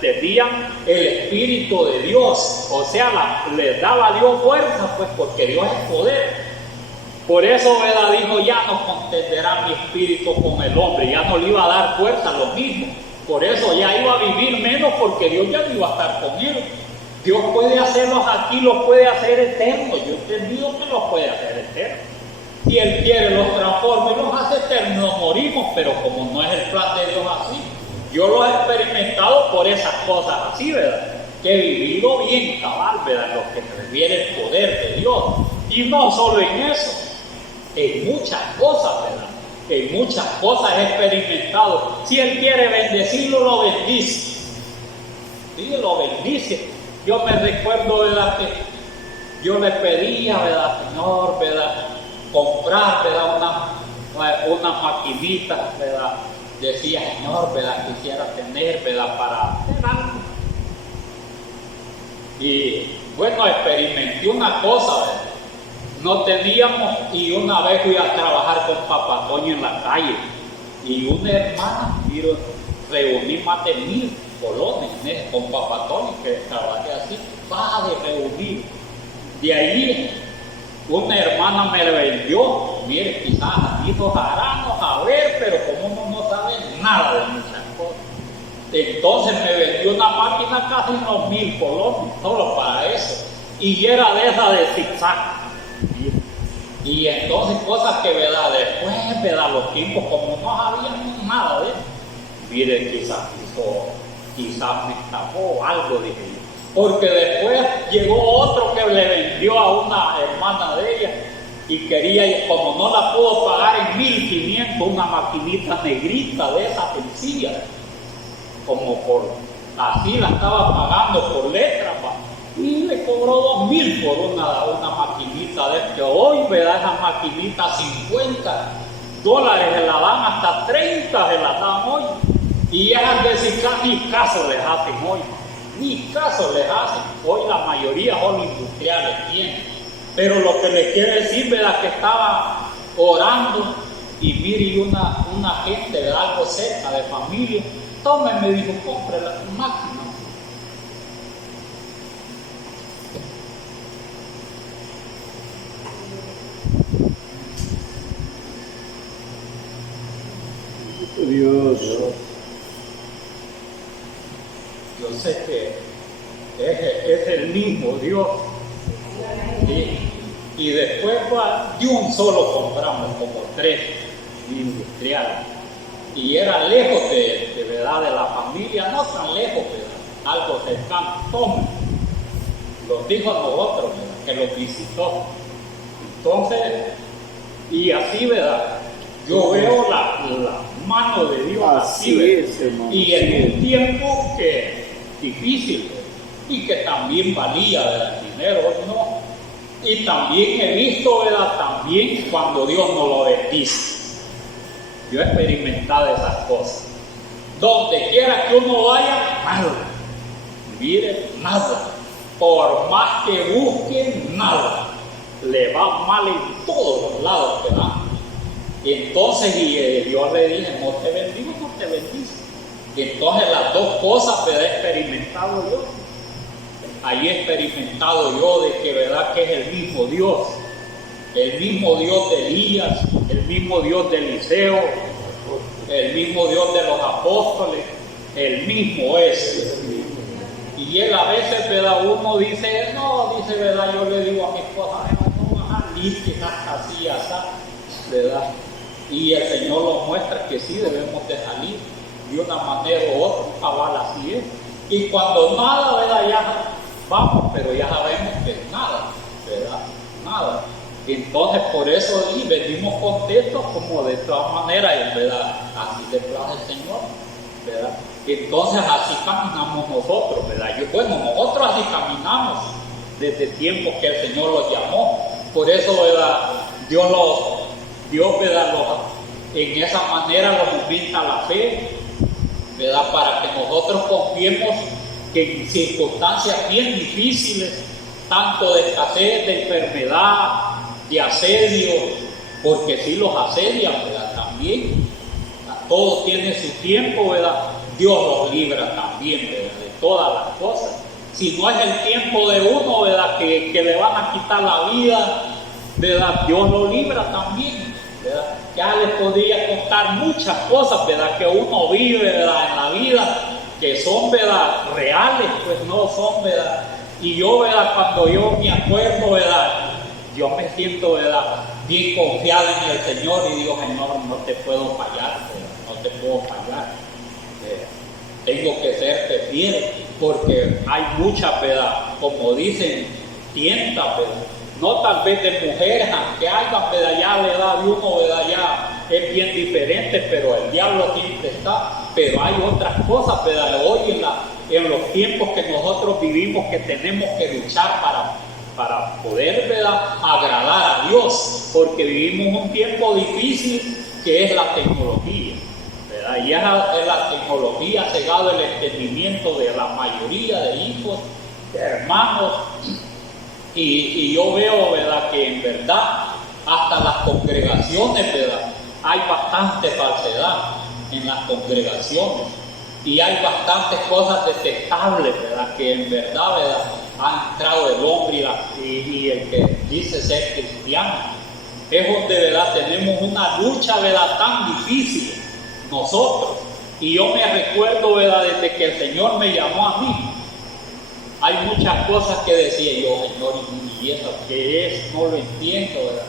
Tenían el Espíritu de Dios, o sea, les daba a Dios fuerza, pues porque Dios es poder. Por eso, ¿verdad? Dijo, ya no contenderá mi espíritu con el hombre, ya no le iba a dar fuerza lo mismo. Por eso ya iba a vivir menos, porque Dios ya no iba a estar con él. Dios puede hacerlos aquí, los puede hacer eternos. Yo he entendido que los puede hacer eternos. Si Él quiere, los transforma y los hace eternos. Nos morimos, pero como no es el plan de Dios así, yo lo he experimentado por esas cosas así, ¿verdad? Que he vivido bien cabal, ¿verdad? Lo que se refiere el poder de Dios. Y no solo en eso, en muchas cosas, ¿verdad? En muchas cosas he experimentado. Si Él quiere bendecirlo, lo bendice. Sí, lo bendice. Yo me recuerdo, ¿verdad? Que yo le pedía, ¿verdad? Señor, ¿verdad? Comprar, ¿verdad? Una maquinita, ¿verdad? Decía, Señor, ¿verdad? Quisiera tener, ¿verdad? Para hacer algo. Y bueno, experimenté una cosa, ¿verdad? No teníamos, y una vez fui a trabajar con Papá Toño en la calle, y una hermana, reuní más de 1000 colones con Papá Toño, que trabajé así, para de reunir. De ahí, una hermana me le vendió, mire, quizás hijos harán a ver, pero como uno no sabe nada de muchas cosas. Entonces me vendió una máquina casi unos 1000 colones, solo para eso, y era de esa de zigzag. Y entonces cosas que, ¿verdad? Después, ¿verdad? Los tiempos, como no sabíamos nada de eso, mire, quizás me estafó algo, dije yo. Porque después llegó otro que le vendió a una hermana de ella y quería, y como no la pudo pagar en 1500, una maquinita negrita de esa sencilla, como así la estaba pagando por letra, y le cobró 2000 por una maquinita de que hoy, ¿verdad? Esa maquinita $50 se la dan, hasta 30 se la dan hoy, y esas de ni caso les hacen hoy, ni caso les hacen. Hoy la mayoría son industriales, tienen. Pero lo que les quiere decir, ¿verdad? Que estaba orando y mire, y una gente, ¿verdad? Algo cerca de familia, tome, me dijo, compre la máquina. Dios. Yo sé que es el mismo Dios. Y después de un solo compramos como 3 industriales. Y era lejos de verdad de la familia, no tan lejos, ¿verdad? Algo cercano. Tome, los dijo a nosotros, ¿verdad? Que los visitó. Entonces, y así, ¿verdad? Yo veo la mano de Dios así, es, hermano, y en un tiempo que difícil, y que también valía, ¿verdad? El dinero, ¿no? Y también he visto, ¿verdad? También cuando Dios nos lo bendice. Yo he experimentado esas cosas. Donde quiera que uno vaya, nada. Mire, nada. Por más que busquen, nada. Le va mal en todos los lados que van. Entonces, Dios le dije, no te bendigo, no te bendice. Entonces las dos cosas que he experimentado yo. Ahí he experimentado yo de que verdad que es el mismo Dios de Elías, el mismo Dios de Eliseo, el mismo Dios de los apóstoles, el mismo es. Y él a veces, ¿verdad? Uno dice, no, dice, ¿verdad? Yo le digo a mi esposa, no vas a limpia, así, ¿verdad? Y el Señor nos muestra que sí debemos de salir de una manera u otra, cabal, así es. Y cuando nada, ¿verdad? Ya vamos, pero ya sabemos que nada, ¿verdad? Nada. Entonces, por eso venimos contentos, como de todas maneras, ¿verdad? Así le place el Señor, ¿verdad? Entonces, así caminamos nosotros, ¿verdad? Bueno, nosotros así caminamos desde tiempos que el Señor los llamó. Por eso, ¿verdad? Dios, ¿verdad? En esa manera nos invita a la fe, ¿verdad? Para que nosotros confiemos que en circunstancias bien difíciles, tanto de escasez, de enfermedad, de asedio, porque sí los asedian, ¿verdad? También Todo tiene su tiempo, ¿verdad? Dios los libra también, ¿verdad? De todas las cosas. Si no es el tiempo de uno, ¿verdad? Que le van a quitar la vida, ¿verdad? Dios lo libra también, ¿verdad? Ya les podría contar muchas cosas, ¿verdad? Que uno vive, ¿verdad? En la vida, que son, ¿verdad? Reales, pues no son, ¿verdad? Y yo, ¿verdad? Cuando yo me acuerdo, ¿verdad? Yo me siento, ¿verdad? Bien confiado en el Señor y digo, Señor, no te puedo fallar, ¿verdad? No te puedo fallar. Tengo que serte fiel, porque hay muchas, ¿verdad? Como dicen, tientas, ¿verdad? No tal vez de mujeres, aunque hagan, ¿verdad? Ya la edad de uno, ¿verdad? Ya es bien diferente, pero el diablo siempre está. Pero hay otras cosas, ¿verdad? Hoy en los tiempos que nosotros vivimos, que tenemos que luchar para poder, ¿verdad? Agradar a Dios, porque vivimos un tiempo difícil que es la tecnología. Y la tecnología ha cegado el entendimiento de la mayoría de hijos, de hermanos, y yo veo, ¿verdad? Que en verdad hasta las congregaciones, ¿verdad? Hay bastante falsedad en las congregaciones y hay bastantes cosas detestables, ¿verdad? Que en verdad, ¿verdad? Ha entrado el hombre y el que dice ser cristiano. Es donde, ¿verdad? Tenemos una lucha, ¿verdad? Tan difícil nosotros. Y yo me recuerdo, ¿verdad? Desde que el Señor me llamó a mí, hay muchas cosas que decía yo, Señor, ¿y eso qué es? No lo entiendo, ¿verdad?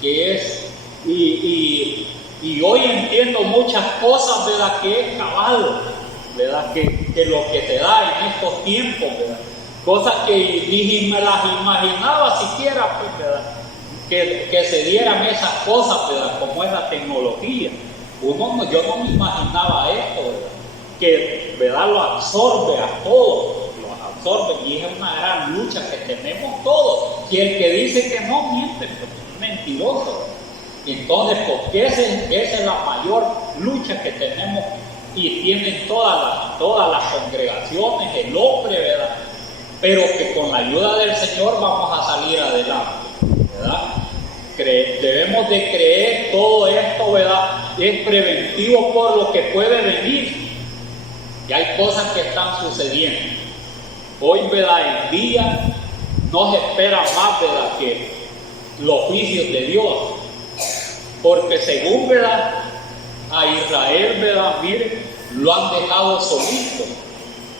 ¿Qué es? Y hoy entiendo muchas cosas, ¿verdad? Que es cabal, ¿verdad? Que lo que te da en estos tiempos, ¿verdad? Cosas que ni me las imaginaba siquiera, pues, ¿verdad? Que se dieran esas cosas, ¿verdad? Como es la tecnología. Yo no me imaginaba esto, ¿verdad? Que, ¿verdad? Lo absorbe a todos, lo absorbe, y es una gran lucha que tenemos todos. Y el que dice que no miente, pues es mentiroso, ¿verdad? Entonces, porque esa es la mayor lucha que tenemos y tienen todas las congregaciones, el hombre, ¿verdad? Pero que con la ayuda del Señor vamos a salir adelante, ¿verdad? Debemos de creer todo esto, ¿verdad? Es preventivo por lo que puede venir. Y hay cosas que están sucediendo. Hoy, ¿verdad? El día no se espera más, ¿verdad? Que los juicios de Dios. Porque según, ¿verdad? A Israel, ¿verdad? Miren, lo han dejado solito,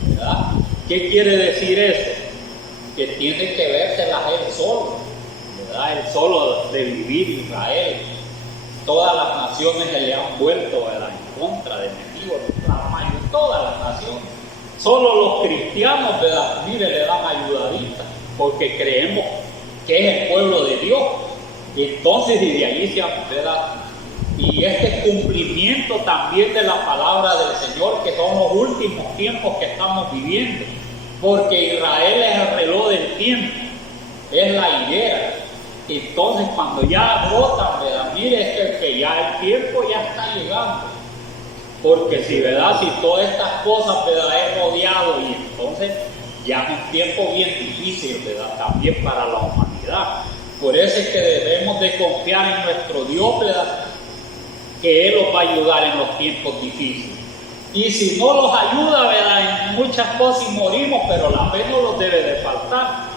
¿verdad? ¿Qué quiere decir eso? Que tiene que vérselas él solo, ¿verdad? Él solo de vivir Israel. Todas las naciones se le han vuelto, ¿verdad? En contra de enemigos, todas las naciones. Solo los cristianos, ¿verdad? Mire, le dan ayudadita, porque creemos que es el pueblo de Dios. Entonces, y de ahí se, ¿verdad? Y este cumplimiento también de la palabra del Señor, que son los últimos tiempos que estamos viviendo, porque Israel es el reloj del tiempo, es la higuera. Entonces, cuando ya brotan, ¿verdad? Mire, es que ya el tiempo ya está llegando. Porque si, ¿verdad? Si todas estas cosas, ¿verdad? Es rodeado, y entonces ya es un tiempo bien difícil, ¿verdad? También para la humanidad. Por eso es que debemos de confiar en nuestro Dios, ¿verdad? Que Él nos va a ayudar en los tiempos difíciles. Y si no los ayuda, ¿verdad? En muchas cosas y morimos, pero la fe no nos debe de faltar.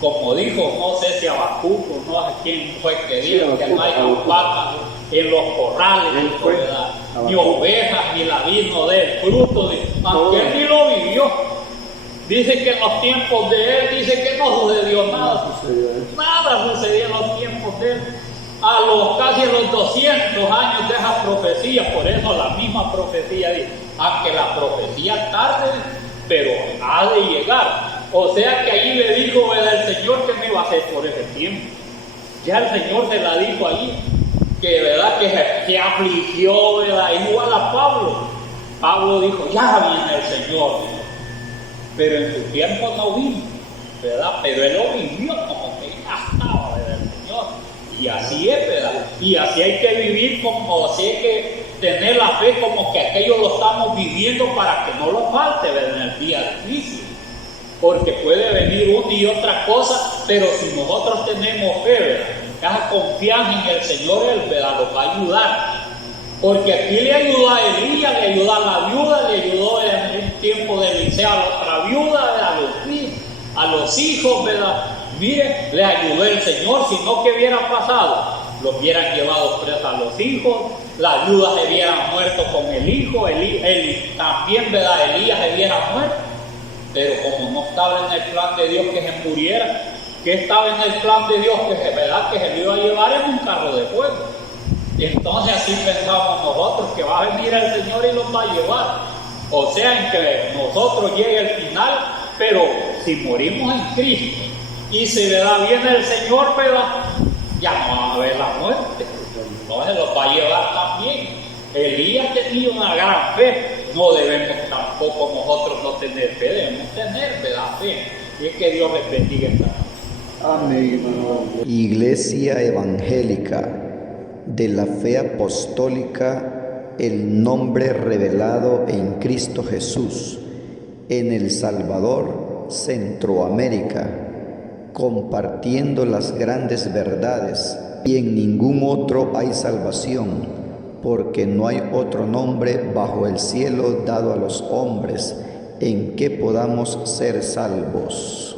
Como dijo, no sé si Habacuco, no sé quién fue que dijo, que no hay vacas en los corrales, ¿verdad? Ni ovejas, ni la vid no dé el fruto, aunque él ni lo vivió. Dice que en los tiempos de él, dice que no sucedió nada. Nada sucedió en los tiempos de él. Casi los 200 años de esa profecía, por eso la misma profecía dice, aunque la profecía tarde, pero ha de llegar. O sea que ahí le dijo, ¿verdad? El Señor que me iba a hacer por ese tiempo. Ya el Señor se la dijo ahí, que verdad que afligió, ¿verdad? Igual a Pablo. Pablo dijo, ya viene el Señor, pero en su tiempo no vino, ¿verdad? Pero él lo vivió como que ya estaba, ¿verdad? El Señor. Y así es, ¿verdad? Y así hay que vivir, como así hay que tener la fe como que aquello lo estamos viviendo para que no lo falte, ¿verdad? En el día difícil. Porque puede venir una y otra cosa, pero si nosotros tenemos fe, ¿verdad? Esa confianza en el Señor, Él, ¿verdad? Nos va a ayudar. Porque aquí le ayudó a Elías, le ayudó a la viuda, le ayudó en el tiempo de Eliseo a la otra viuda, a los hijos, ¿verdad? Mire, le ayudó el Señor, si no, ¿qué hubiera pasado? Los hubieran llevado presos a los hijos, las viudas se hubieran muerto con el hijo, también, ¿verdad? Elías se hubiera muerto. Pero como no estaba en el plan de Dios que se muriera, que estaba en el plan de Dios que se lo iba a llevar en un carro de fuego. Entonces así pensamos nosotros, que va a venir el Señor y los va a llevar. O sea, en que nosotros llegue el final, pero si morimos en Cristo y si viene el Señor, ¿verdad? Ya no va a haber la muerte. Entonces los va a llevar también. Elías tenía una gran fe. No debemos tampoco nosotros no tener fe, debemos tener, ¿verdad? Fe. Y es que Dios les bendiga esta noche. Amén, hermano. Iglesia Evangélica de la Fe Apostólica, el nombre revelado en Cristo Jesús, en El Salvador, Centroamérica, compartiendo las grandes verdades, y en ningún otro hay salvación, porque no hay otro nombre bajo el cielo dado a los hombres en que podamos ser salvos.